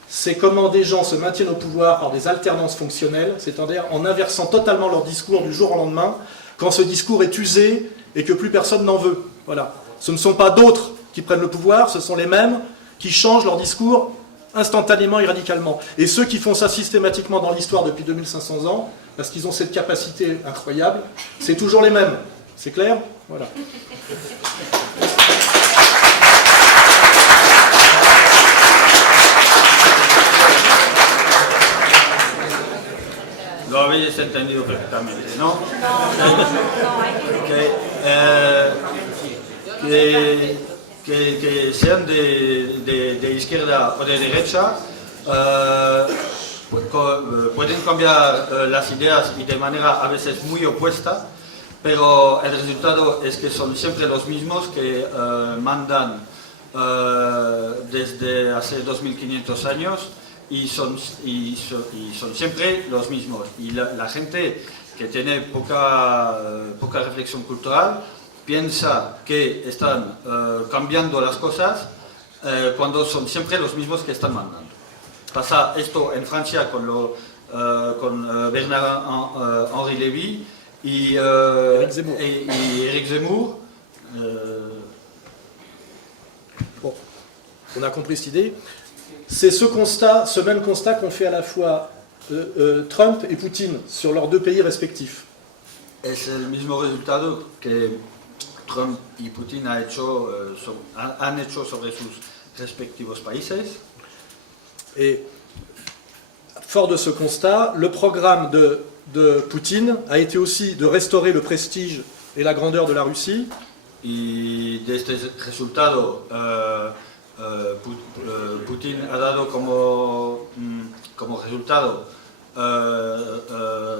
c'est comment des gens se maintiennent au pouvoir par des alternances fonctionnelles, c'est-à-dire en inversant totalement leur discours du jour au lendemain, quand ce discours est usé et que plus personne n'en veut. Voilà. Ce ne sont pas d'autres qui prennent le pouvoir, ce sont les mêmes qui changent leur discours instantanément et radicalement. Et ceux qui font ça systématiquement dans l'histoire depuis 2500 ans, parce qu'ils ont cette capacité incroyable, c'est toujours les mêmes. C'est clair? Voilà. Lo habéis entendido perfectamente, ¿no? Que sean de izquierda o de derecha, pueden cambiar las ideas y de manera a veces muy opuesta, pero el resultado es que son siempre los mismos que mandan desde hace 2500 años y son siempre los mismos. Y la gente que tiene poca reflexión cultural piensa que están cambiando las cosas cuando son siempre los mismos que están mandando. Pasa esto en Francia con Bernard-Henri Lévy y Éric Zemmour. Bon, on a compris cette idée. C'est ce même constat qu'ont fait à la fois Trump et Poutine sur leurs deux pays respectifs. Es el mismo resultado que Trump y Putin han hecho sobre sus respectivos países. Et fort de ce constat, le programme de Poutine a été aussi de restaurer le prestige et la grandeur de la Russie. Y de este resultado, Putin ha dado como resultado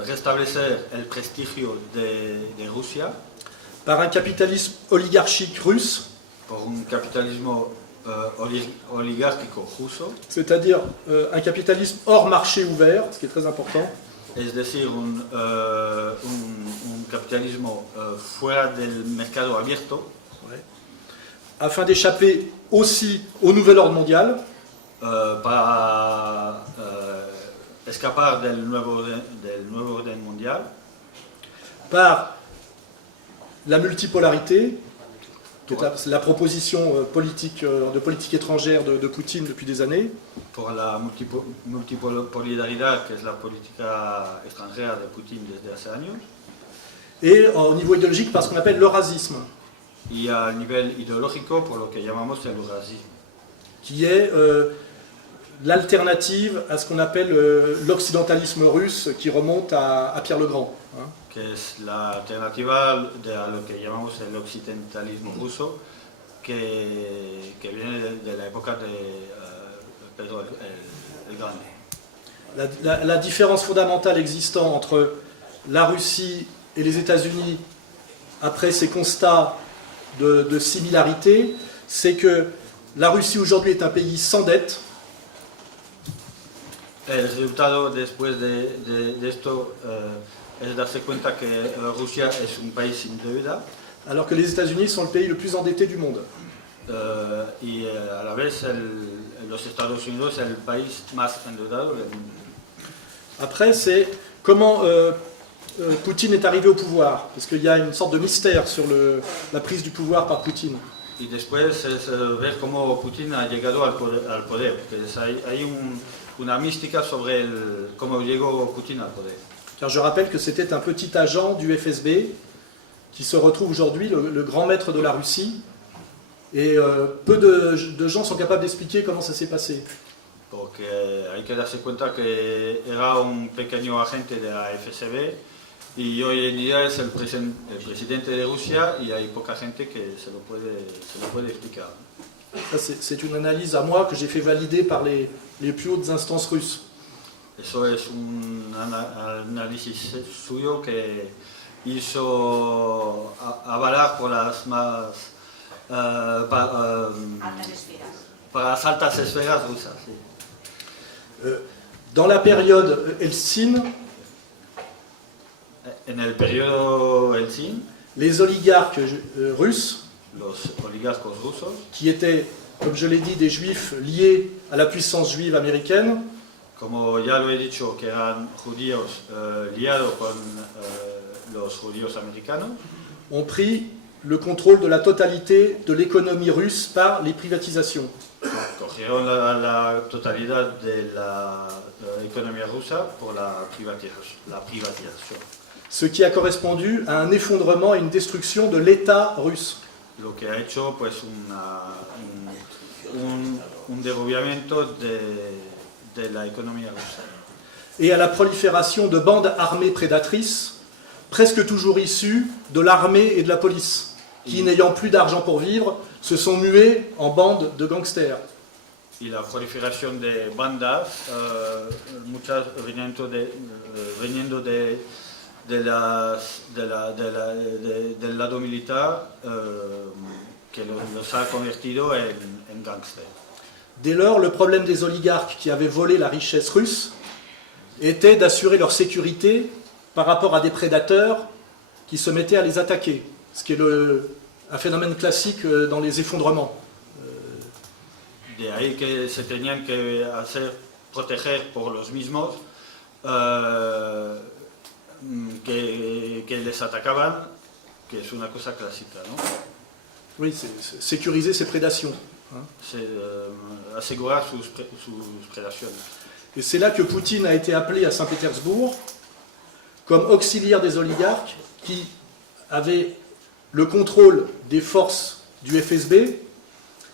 restablecer el prestigio de Rusia Par un capitalisme oligarchique russe, por un capitalismo oligárquico ruso, c'est-à-dire un capitalisme hors marché ouvert, ce qui est très important, es decir, un capitalismo fuera del mercado abierto, ouais, afin d'échapper aussi au nouvel ordre mondial, para escapar del nuevo orden mundial, par la multipolarité, qui est la proposition politique, de politique étrangère de Poutine depuis des années, por la multipolaridad, que es la política extranjera de Putin desde hace años, et au niveau idéologique par ce qu'on appelle l'eurasisme, y a nivel ideológico por lo que llamamos el eurasismo, qui est l'alternative à ce qu'on appelle l'occidentalisme russe qui remonte à Pierre le Grand. Hein. que es la alternativa a lo que llamamos el occidentalismo ruso, que viene de la época de Pedro el Grande. La différence fondamentale existant entre la Russie et les États-Unis après ces constats de similarité, c'est que la Russie aujourd'hui est un pays sans dette. El resultado después de esto es darse cuenta que Rusia es un país sin deuda, Alors que les États-Unis sont le pays le plus endetté du monde. y a la vez los Estados Unidos es el país más endeudado del mundo. Après, c'est comment Poutine est arrivé au pouvoir, parce qu'il y a une sorte de mystère sur la prise du pouvoir par Poutine. Y después es ver cómo Putin ha llegado al poder, que hay una mística sobre cómo llegó Putin al poder. Car je rappelle que c'était un petit agent du FSB qui se retrouve aujourd'hui le grand maître de la Russie. Et peu de gens sont capables d'expliquer comment ça s'est passé. Porque hay que darse cuenta que era un pequeño agente de la FSB y hoy en día es el presidente de Rusia y hay poca gente que se lo puede explicar. C'est une analyse à moi que j'ai fait valider par les plus hautes instances russes. Eso es un análisis suyo que hizo avalar por las más para las altas esferas rusas. Sí. Dans la période Eltsine, En el periodo Eltsine, les oligarques russes, los oligarcos rusos, qui étaient, comme je l'ai dit, des juifs liés à la puissance juive américaine, como ya lo he dicho, que eran judíos liados con los judíos americanos, ont pris le contrôle de la totalité de l'économie russe par les privatisations. Cogieron la totalidad de la economía rusa por la privatización. Ce qui a correspondu à un effondrement et une destruction de l'État russe. Lo que ha hecho pues un derrumbamiento de la economía rusa. Et à la prolifération de bandes armées prédatrices, presque toujours issues de l'armée et de la police, qui, n'ayant plus d'argent pour vivre, se sont muées en bandes de gangsters. Y la proliferación de bandas, muchas viniendo del lado militar, que los ha convertido en gángsters. Dès lors, le problème des oligarques qui avaient volé la richesse russe était d'assurer leur sécurité par rapport à des prédateurs qui se mettaient à les attaquer, ce qui est un phénomène classique dans les effondrements. De ahí que se tenían que hacer proteger por los mismos que les atacaban, que es una cosa clásica, ¿no? Oui, c'est sécuriser ses prédations. Hein. C'est asegurar sus predaciones. Et c'est là que Poutine a été appelé à Saint-Pétersbourg comme auxiliaire des oligarques qui avaient le contrôle des forces du FSB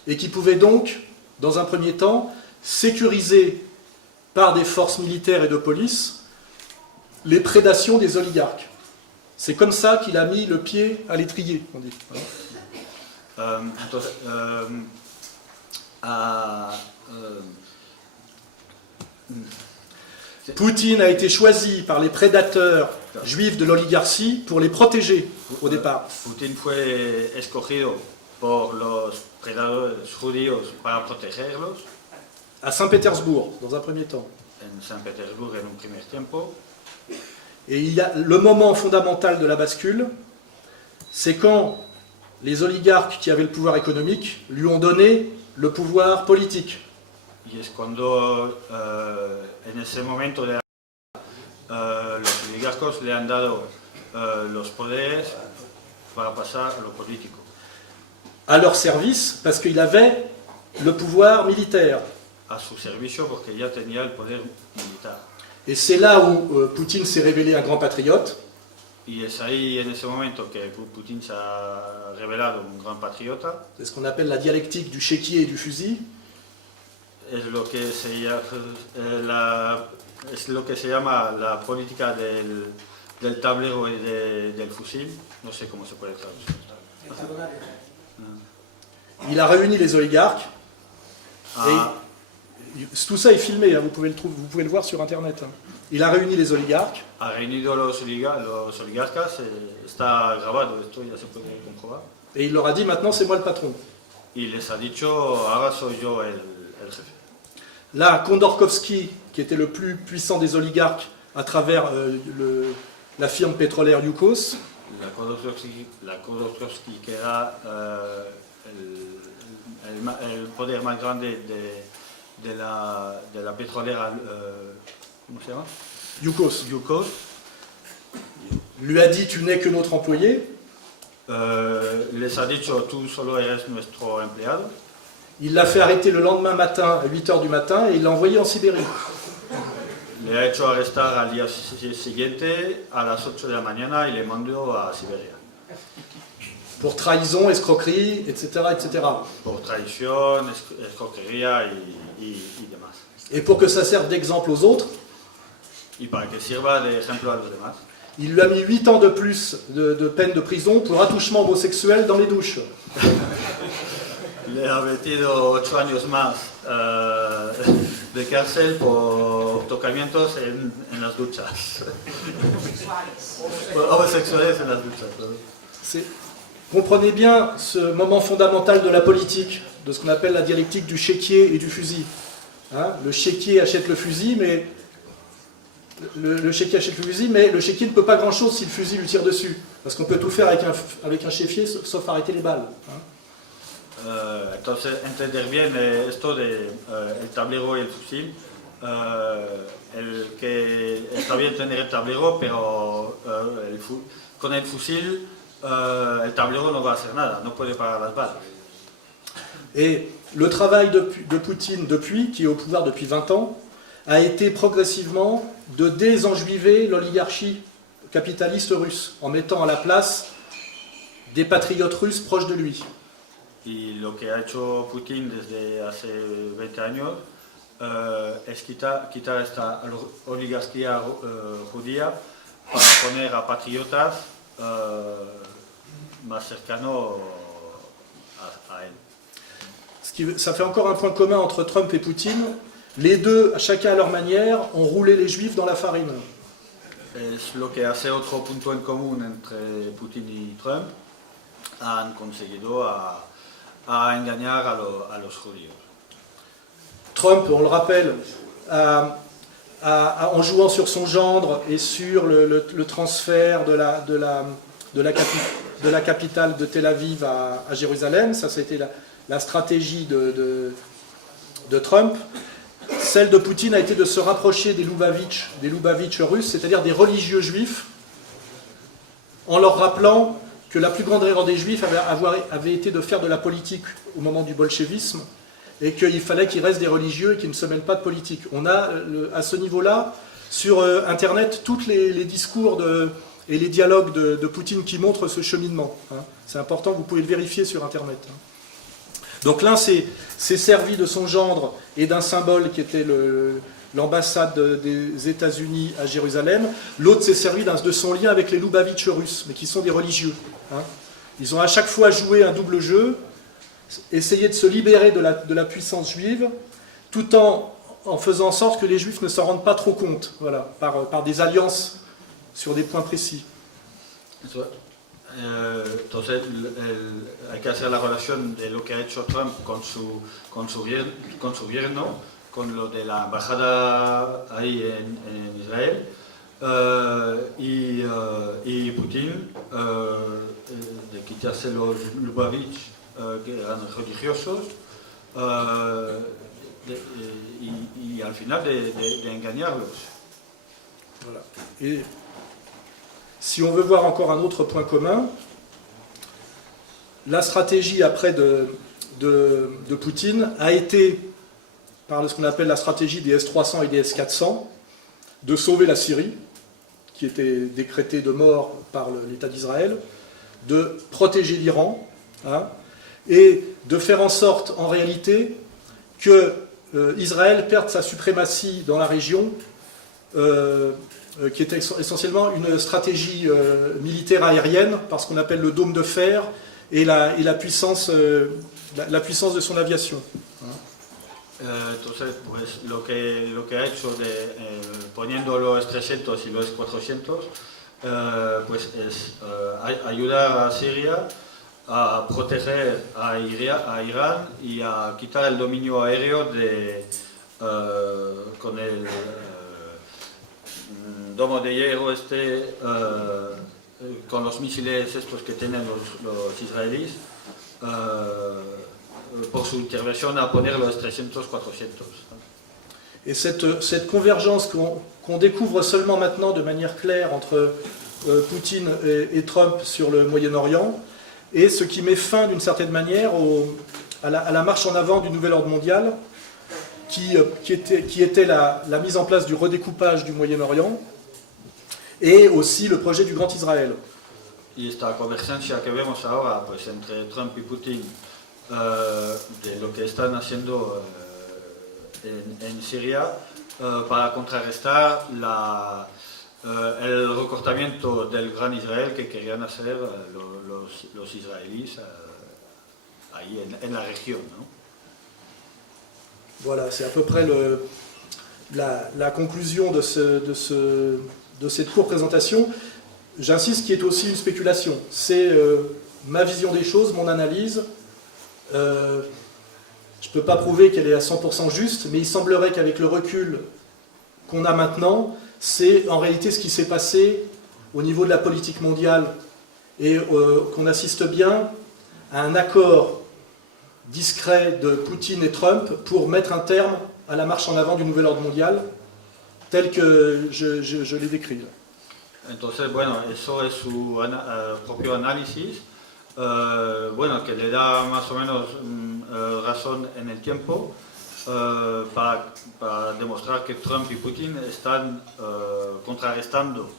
et qui pouvaient donc, dans un premier temps, sécuriser par des forces militaires et de police les prédations des oligarques. C'est comme ça qu'il a mis le pied à l'étrier, on dit. Entonces, Poutine a été choisi par les prédateurs juifs de l'oligarchie pour les protéger au départ. Putin fue escogido por los predadores judíos para protegerlos À Saint-Pétersbourg, dans un premier temps. en San Petersburgo en un primer tiempo. Et il y a le moment fondamental de la bascule, c'est quand les oligarques qui avaient le pouvoir économique lui ont donné le pouvoir politique. Y es cuando en ese momento los oligarcos le han dado los poderes para pasar a lo político. À leur service, parce qu'il avait le pouvoir militaire. A su servicio porque ya tenía el poder militar. Et c'est là où Poutine s'est révélé un grand patriote. Y es ahí en ese momento que Putin se ha revelado un gran patriota. C'est ce qu'on appelle la dialectique du chéquier et du fusil. Es lo que se llama la política del tablero y del fusil. No sé cómo se puede traducir. Il a réuni les oligarques. Ah, Et tout ça est filmé, hein, vous pouvez le voir sur Internet. Hein. Il a réuni les oligarques. ha reunido los oligarcas, está grabado, esto ya se puede comprobar. Et il leur a dit, maintenant c'est moi le patron. Y les ha dicho, ahora soy yo el jefe. Là, Khodorkovsky, qui était le plus puissant des oligarques à travers la firme pétrolière Yukos, La Khodorkovsky que era el poder más grande de la petrolera, ¿cómo se llama? Yukos, Yukos. lui a dit, tu n'es que notre employé. Les ha dicho, tú solo eres nuestro empleado. Il l'a fait arrêter le lendemain matin à 8h du matin et il l'a envoyé en Sibérie. Le ha hecho arrestar al día siguiente a las 8 de la mañana y le mandó a Siberia. Pour trahison, escroquerie, etc. etc. Por traición, escroquería y demás. Et pour que ça serve d'exemple aux autres, Y para que sirva de ejemplo a los demás, il lui a mis 8 ans de plus de peine de prison pour attouchement homosexuel dans les douches. le ha metido 8 años más de cárcel por tocamientos en las duchas. Homosexuales en las duchas. Comprenez bien ce moment fondamental de la politique, de ce qu'on appelle la dialectique du chéquier et du fusil. Hein, le chéquier achète le fusil, mais le chéquier achète le fusil, mais le chéquier ne peut pas grand-chose si le fusil lui tire dessus. Parce qu'on peut tout faire avec un chéquier, sauf arrêter les balles. Hein. Entonces, entender bien esto de el tablero y el fusil. El que está bien tener el tablero, pero con el fusil el tablero no va a hacer nada, no puede parar las balas. Et le travail de Poutine depuis, qui est au pouvoir depuis 20 ans, a été progressivement de désenjuiver l'oligarchie capitaliste russe, en mettant à la place des patriotes russes proches de lui. Y lo que ha hecho Putin desde hace 20 años es quitar esta oligarquía judía para poner a patriotas más cercanos a él. Ça fait encore un point commun entre Trump et Poutine. Les deux, chacun à leur manière, ont roulé les juifs dans la farine. Es lo que hace otro punto en común entre Putin y Trump. Han conseguido a engañar a los judíos. Trump, on le rappelle, en jouant sur son gendre et sur le transfert de la capitale de Tel Aviv à Jérusalem, ça c'était la stratégie de Trump. Celle de Poutine a été de se rapprocher des Loubavitch russes, c'est-à-dire des religieux juifs, en leur rappelant que la plus grande erreur des juifs avait été de faire de la politique au moment du bolchevisme, et qu'il fallait qu'il reste des religieux et qu'ils ne se mêlent pas de politique. On a à ce niveau-là, sur Internet, tous les discours et les dialogues de Poutine qui montrent ce cheminement. C'est important, vous pouvez le vérifier sur Internet. Donc l'un s'est servi de son gendre et d'un symbole qui était l'ambassade des États-Unis à Jérusalem. L'autre s'est servi de son lien avec les Loubavitch russes, mais qui sont des religieux. Ils ont à chaque fois joué un double jeu, essayé de se libérer de la puissance juive, tout en faisant en sorte que les juifs ne s'en rendent pas trop compte, voilà, par des alliances sur des points précis. Entonces hay que hacer la relación de lo que ha hecho Trump con su gobierno, con lo de la embajada ahí en Israel, y Putin, de quitarse los Lubavitch, que eran religiosos, y al final de engañarlos. Voilà. Et si on veut voir encore un autre point commun, la stratégie après de Poutine a été, par ce qu'on appelle la stratégie des S-300 et des S-400, de sauver la Syrie, qui était décrétée de mort par l'État d'Israël, de protéger l'Iran, et de faire en sorte, en réalité, que Israël perde sa suprématie dans la région, qui était essentiellement une stratégie militaire aérienne, par ce qu'on appelle le dôme de fer, et la puissance de son aviation. Entonces, pues lo que ha hecho poniendo los 300 y los 400, pues es ayudar a Siria a proteger a Irán y a quitar el dominio aéreo con el domo de hierro con los misiles estos que tienen los israelíes, por su intervención a poner los 300, 400. Et cette convergence qu'on découvre seulement maintenant de manière claire entre Poutine et Trump sur le Moyen-Orient, et ce qui met fin d'une certaine manière à la marche en avant du nouvel ordre mondial, qui était la mise en place du redécoupage du Moyen-Orient, et aussi le projet du Grand Israël. Y esta convergencia que vemos ahora, pues entre Trump y Putin, de lo que están haciendo en Siria, para contrarrestar el recortamiento del Gran Israel que querían hacer los israelíes ahí en la región, ¿no? Voilà, c'est à peu près la conclusion de cette courte présentation. J'insiste, qui est aussi une spéculation. C'est ma vision des choses, mon analyse. Je ne peux pas prouver qu'elle est à 100% juste, mais il semblerait qu'avec le recul qu'on a maintenant, c'est en réalité ce qui s'est passé au niveau de la politique mondiale, et qu'on assiste bien à un accord discret de Poutine et Trump pour mettre un terme à la marche en avant du nouvel ordre mondial, tel que je l'ai décrit. Entonces, bueno, eso es su propio análisis, bueno, que le da más o menos razón en el tiempo para demostrar que Trump y Putin están contrarrestando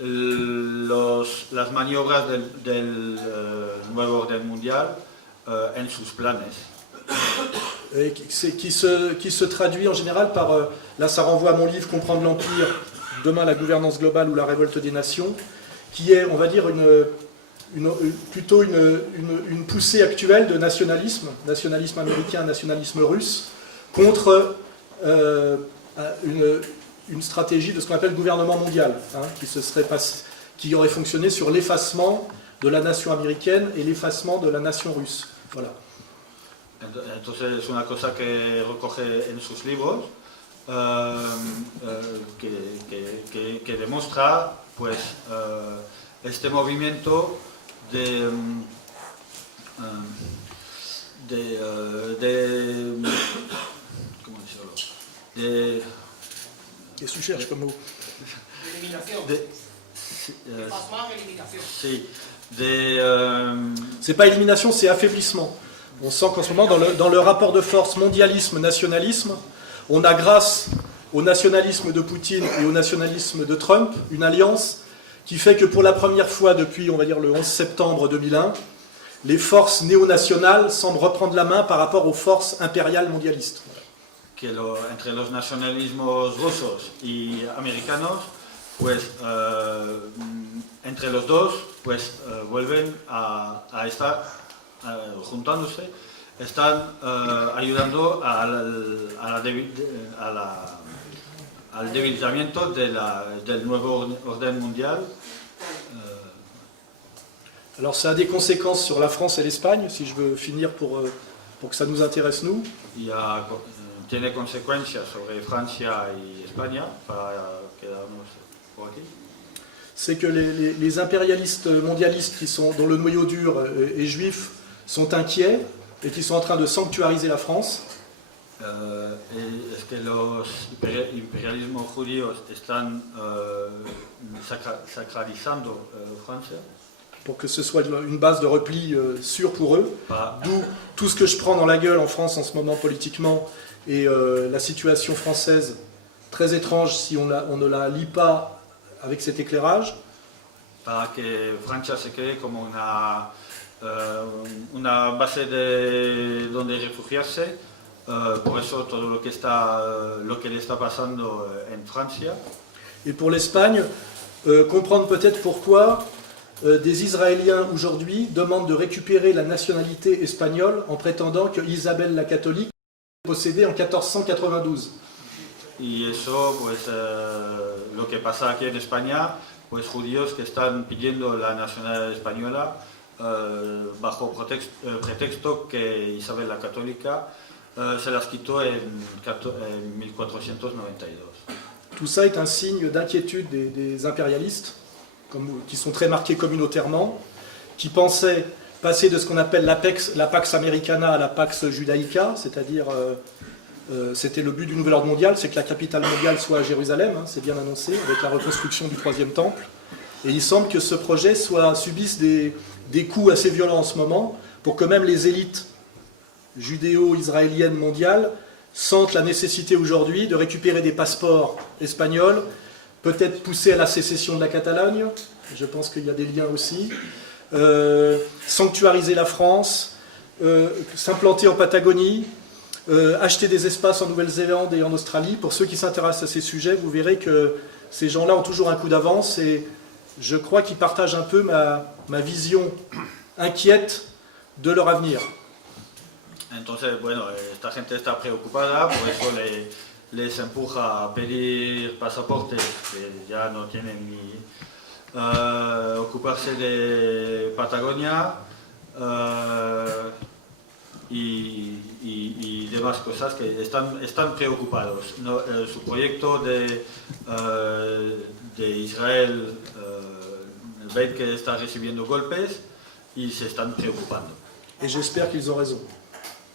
las maniobras del nuevo orden mundial en sus planes. Et qui se traduit en général par, là ça renvoie à mon livre Comprendre l'Empire, demain la gouvernance globale ou la révolte des nations, qui est, on va dire, plutôt une poussée actuelle de nationalisme américain, nationalisme russe, contre une stratégie de ce qu'on appelle gouvernement mondial, hein, qui aurait fonctionné sur l'effacement de la nation américaine et l'effacement de la nation russe. Voilà. Entonces es una cosa que recoge en sus libros, que demuestra pues, este movimiento de ¿cómo decirlo? Qu'est-ce que tu cherches comme mot? Eliminación. Pasmado, eliminación. Sí, c'est pas élimination, c'est affaiblissement. On sent qu'en ce moment, dans le rapport de force mondialisme-nationalisme, on a, grâce au nationalisme de Poutine et au nationalisme de Trump, une alliance qui fait que pour la première fois depuis, on va dire, le 11 septembre 2001, les forces néo-nationales semblent reprendre la main par rapport aux forces impériales mondialistes. que entre los nacionalismos rusos y americanos, pues entre los dos, pues vuelven a estar juntándose, están ayudando al debilitamiento del nuevo orden mundial. Alors ça a des conséquences sur la France et l'Espagne, si je veux finir pour que ça nous intéresse nous. Tiene consecuencias sobre Francia y España, para quedarnos por aquí. C'est que les impérialistes mondialistes dont le noyau dur est juif sont inquiets et qui sont en train de sanctuariser la France. Es que los imperialismos judíos están sacralizando Francia. Pour que ce soit une base de repli sûre pour eux. D'où tout ce que je prends dans la gueule en France en ce moment politiquement et la situation française très étrange si on ne la lit pas avec cet éclairage. Para que Francia se quede como una base donde refugiarse, por eso todo lo que le está pasando en Francia. Et pour l'Espagne, comprendre peut-être pourquoi des Israéliens aujourd'hui demandent de récupérer la nationalité espagnole en prétendant que Isabelle la catholique est possédée en 1492. Y eso, pues, lo que pasa aquí en España, pues judíos que están pidiendo la nacionalidad española bajo pretexto que Isabel la católica se las quitó en 1492. Tout ça est un signe d'inquiétude des impérialistes, qui sont très marqués communautairement, qui pensaient passer de ce qu'on appelle la Pax Americana à la Pax Judaica, c'est-à-dire, c'était le but du nouvel ordre mondial, c'est que la capitale mondiale soit à Jérusalem, hein, c'est bien annoncé, avec la reconstruction du troisième temple. Et il semble que ce projet subisse des coups assez violents en ce moment, pour que même les élites judéo-israéliennes mondiales sentent la nécessité aujourd'hui de récupérer des passeports espagnols, peut-être pousser à la sécession de la Catalogne, je pense qu'il y a des liens aussi, sanctuariser la France, s'implanter en Patagonie, acheter des espaces en Nouvelle-Zélande et en Australie. Pour ceux qui s'intéressent à ces sujets, vous verrez que ces gens-là ont toujours un coup d'avance et je crois qu'ils partagent un peu ma vision inquiète de leur avenir. Entonces, bueno, esta gente está preocupada, por eso les empuja a pedir pasaportes que ya no tienen ni ocuparse de Patagonia y demás cosas que están preocupados. No, su proyecto de Israel ven que está recibiendo golpes y se están preocupando. Et j'espère qu'ils ont raison.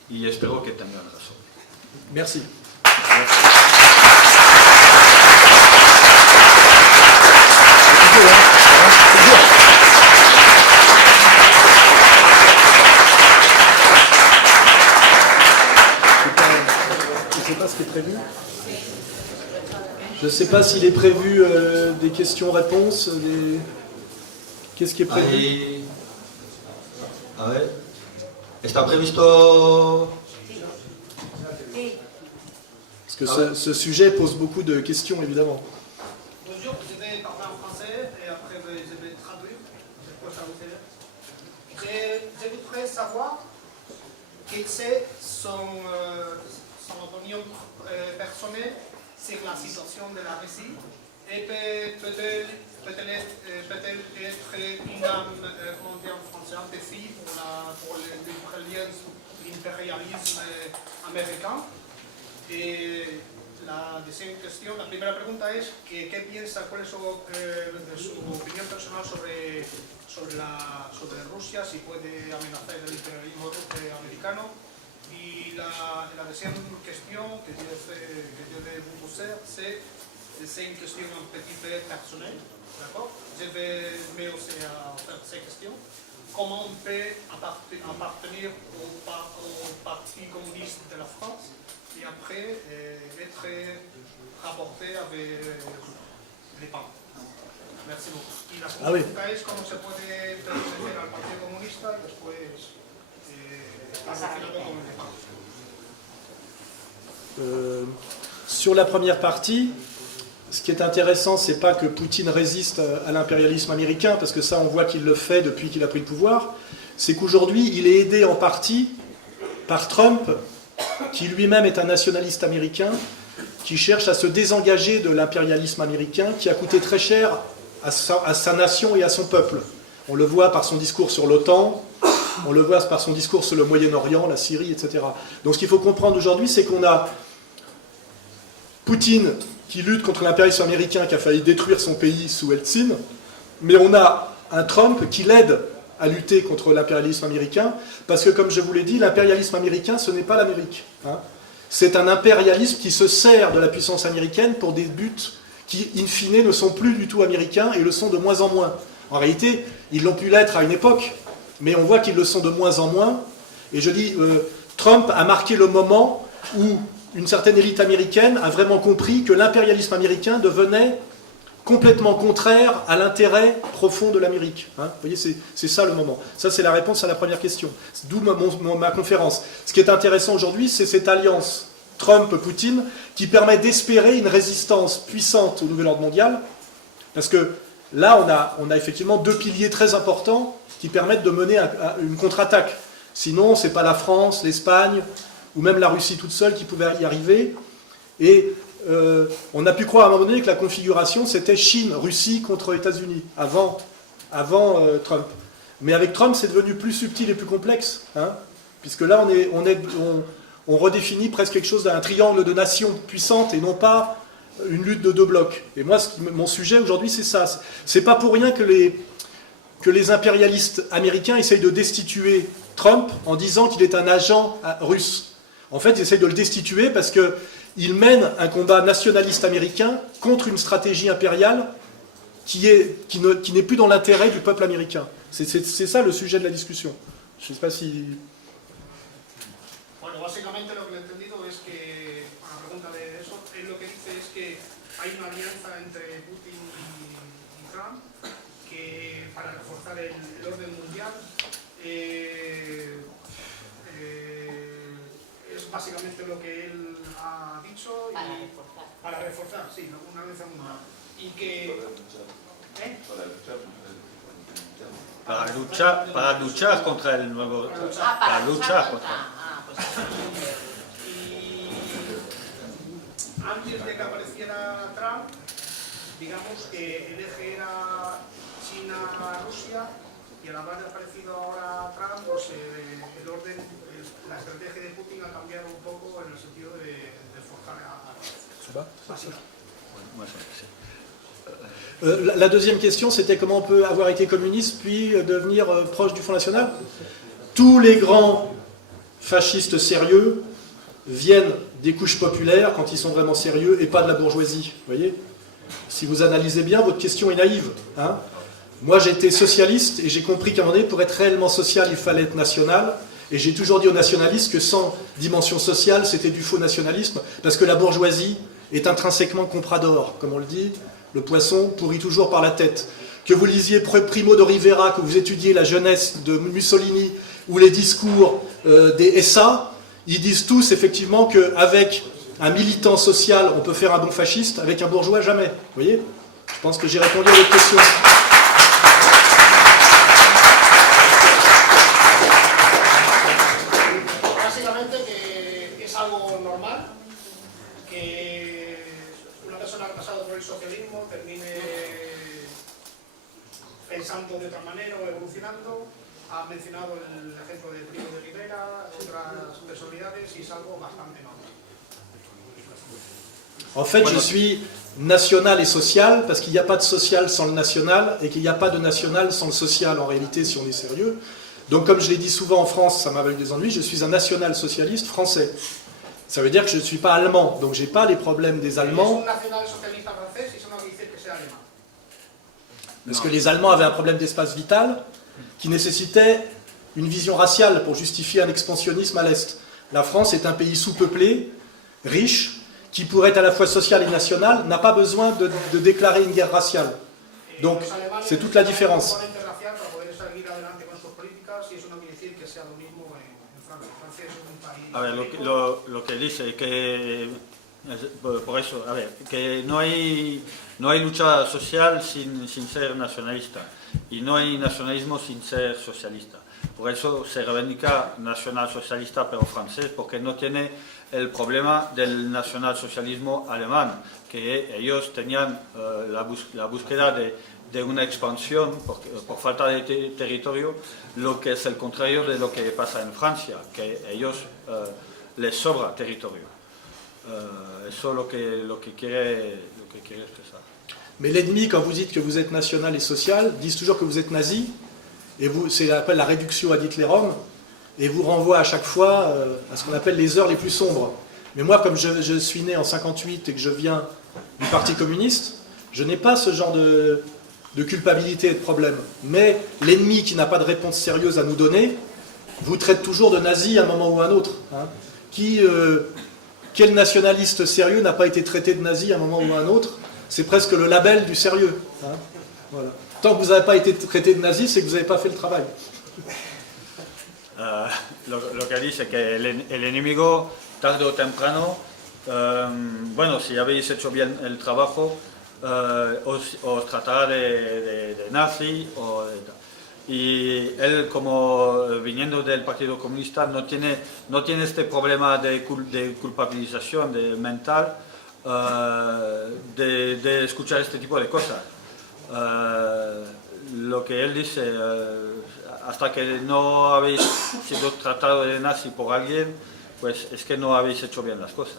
Y espero que tengan razón. Merci. Gracias. ce qui est prévu. Je ne sais pas s'il est prévu des questions-réponses. Qu'est-ce qui est prévu? Ahí, a ver, ¿está previsto? Parce que ce sujet pose beaucoup de questions, évidemment. Bonjour, je vais parler en français et après je vais traduire. Je voudrais savoir quelle est son opinion personnelle sur la situation de la Russie et peut-elle être une âme montée en français, un défi pour l'impérialisme américain. Y la deuxième question, la primera pregunta es ¿qué piensa, cuál es su opinión personal sobre Rusia, si puede amenazar el imperialismo americano? Y la deuxième question que je vais vous poser, c'est une question un petit peu personnelle, d'accord? Je vais aussi faire ces questions. Comment on peut appartenir au Parti communiste de la France y après être rapporté avec les PAN. Merci beaucoup. Y la segunda pregunta es cómo se puede pertenecer al Partido Comunista y después relacionado con el PAN. Sur la première partie, ce qui est intéressant, c'est pas que Poutine résiste à l'impérialisme américain, parce que ça, on voit qu'il le fait depuis qu'il a pris le pouvoir. C'est qu'aujourd'hui, il est aidé en partie par Trump, qui lui-même est un nationaliste américain, qui cherche à se désengager de l'impérialisme américain, qui a coûté très cher à sa nation et à son peuple. On le voit par son discours sur l'OTAN, on le voit par son discours sur le Moyen-Orient, la Syrie, etc. Donc ce qu'il faut comprendre aujourd'hui, c'est qu'on a Poutine qui lutte contre l'impérialisme américain, qui a failli détruire son pays sous Eltsine, mais on a un Trump qui l'aide à lutter contre l'impérialisme américain, parce que, comme je vous l'ai dit, l'impérialisme américain, ce n'est pas l'Amérique. Hein. C'est un impérialisme qui se sert de la puissance américaine pour des buts qui, in fine, ne sont plus du tout américains et le sont de moins en moins. En réalité, ils l'ont pu l'être à une époque, mais on voit qu'ils le sont de moins en moins. Et je dis, Trump a marqué le moment où une certaine élite américaine a vraiment compris que l'impérialisme américain devenait complètement contraire à l'intérêt profond de l'Amérique. Hein. Vous voyez, c'est ça le moment. Ça, c'est la réponse à la première question. D'où ma conférence. Ce qui est intéressant aujourd'hui, c'est cette alliance Trump-Poutine qui permet d'espérer une résistance puissante au nouvel ordre mondial. Parce que là, on a effectivement deux piliers très importants qui permettent de mener une contre-attaque. Sinon, ce n'est pas la France, l'Espagne, ou même la Russie toute seule qui pouvait y arriver. Et on a pu croire à un moment donné que la configuration, c'était Chine-Russie contre États-Unis, avant Trump. Mais avec Trump, c'est devenu plus subtil et plus complexe, hein, puisque là, on redéfinit presque quelque chose d'un triangle de nations puissantes et non pas une lutte de deux blocs. Et moi, mon sujet aujourd'hui, c'est ça. C'est pas pour rien que les impérialistes américains essayent de destituer Trump en disant qu'il est un agent russe. En fait, ils essayent de le destituer parce qu'il mène un combat nationaliste américain contre une stratégie impériale qui n'est plus dans l'intérêt du peuple américain. C'est ça le sujet de la discussion. Je ne sais pas si... Bueno, básicamente lo que he entendido es que, a la pregunta de eso, él lo que dice es que hay una alianza entre Putin y Trump que para reforzar el orden mundial es básicamente lo que él ha dicho y para reforzar, sí, una alianza mundial y que Para luchar contra el nuevo... Para luchar contra... Y antes de que apareciera Trump, digamos que el eje era China-Rusia y al haber aparecido ahora Trump, pues el orden, la estrategia de Putin ha cambiado un poco en el sentido de forjar a Rusia. La deuxième question, c'était comment on peut avoir été communiste puis devenir proche du Front National. Tous les grands fascistes sérieux viennent des couches populaires quand ils sont vraiment sérieux et pas de la bourgeoisie. Vous voyez ? Si vous analysez bien, votre question est naïve. Hein ? Moi, j'ai été socialiste et j'ai compris qu'à un moment donné, pour être réellement social, il fallait être national. Et j'ai toujours dit aux nationalistes que sans dimension sociale, c'était du faux nationalisme, parce que la bourgeoisie est intrinsèquement comprador, comme on le dit, le poisson pourrit toujours par la tête. Que vous lisiez Primo de Rivera, que vous étudiez la jeunesse de Mussolini, ou les discours des SA, ils disent tous effectivement qu'avec un militant social, on peut faire un bon fasciste, avec un bourgeois, jamais. Vous voyez? Je pense que j'ai répondu à votre question. Básicamente que es algo normal que una persona que ha pasado por el socialismo termine pensando de otra manera o evolucionando. Ha mencionado el ejemplo de Primo de Rivera, otras personalidades, y es algo bastante normal. En fait, je suis national et social, parce qu'il n'y a pas de social sans le national, et qu'il n'y a pas de national sans le social, en réalité, si on est sérieux. Donc, comme je l'ai dit souvent en France, ça m'a valu des ennuis, je suis un national-socialiste français. Ça veut dire que je ne suis pas allemand, donc je n'ai pas les problèmes des Allemands. Es un nacional socialista francés y eso no quiere decir que sea alemán. Parce que les Allemands avaient un problème d'espace vital qui nécessitait une vision raciale pour justifier un expansionnisme à l'Est. La France est un pays sous-peuplé, riche, qui pour être à la fois social et national n'a pas besoin de déclarer une guerre raciale. Donc c'est toute la différence. A ver, lo que dice que por eso, a ver, que no hay lucha social sin ser nacionalista y no hay nacionalismo sin ser socialista. Por eso se reivindica nacional socialista pero francés, porque no tiene el problema del nacionalsocialismo alemán, que ellos tenían la búsqueda de una expansión por falta de territorio, lo que es el contrario de lo que pasa en Francia, que ellos les sobra territorio. Eso es lo que quiere expresar. Mais l'ennemi, quand vous dites que vous êtes national et social, disent toujours que vous êtes nazi, et c'est appelle la réduction ad Hitlerum, et vous renvoie à chaque fois à ce qu'on appelle les heures les plus sombres. Mais moi, comme je suis né en 58 et que je viens du Parti communiste, je n'ai pas ce genre de culpabilité et de problème. Mais l'ennemi qui n'a pas de réponse sérieuse à nous donner, vous traite toujours de nazi à un moment ou à un autre. Hein. Quel nationaliste sérieux n'a pas été traité de nazi à un moment ou à un autre? C'est presque le label du sérieux. Hein. Voilà. Tant que vous n'avez pas été traité de nazi, c'est que vous n'avez pas fait le travail. Lo que dice que el enemigo, tarde o temprano, bueno, si habéis hecho bien el trabajo, os tratará de nazi. Y él, como viniendo del Partido Comunista, no tiene este problema de culpabilización mental de escuchar este tipo de cosas. Lo que él dice, hasta que no habéis sido tratado de nazi por alguien, pues es que no habéis hecho bien las cosas.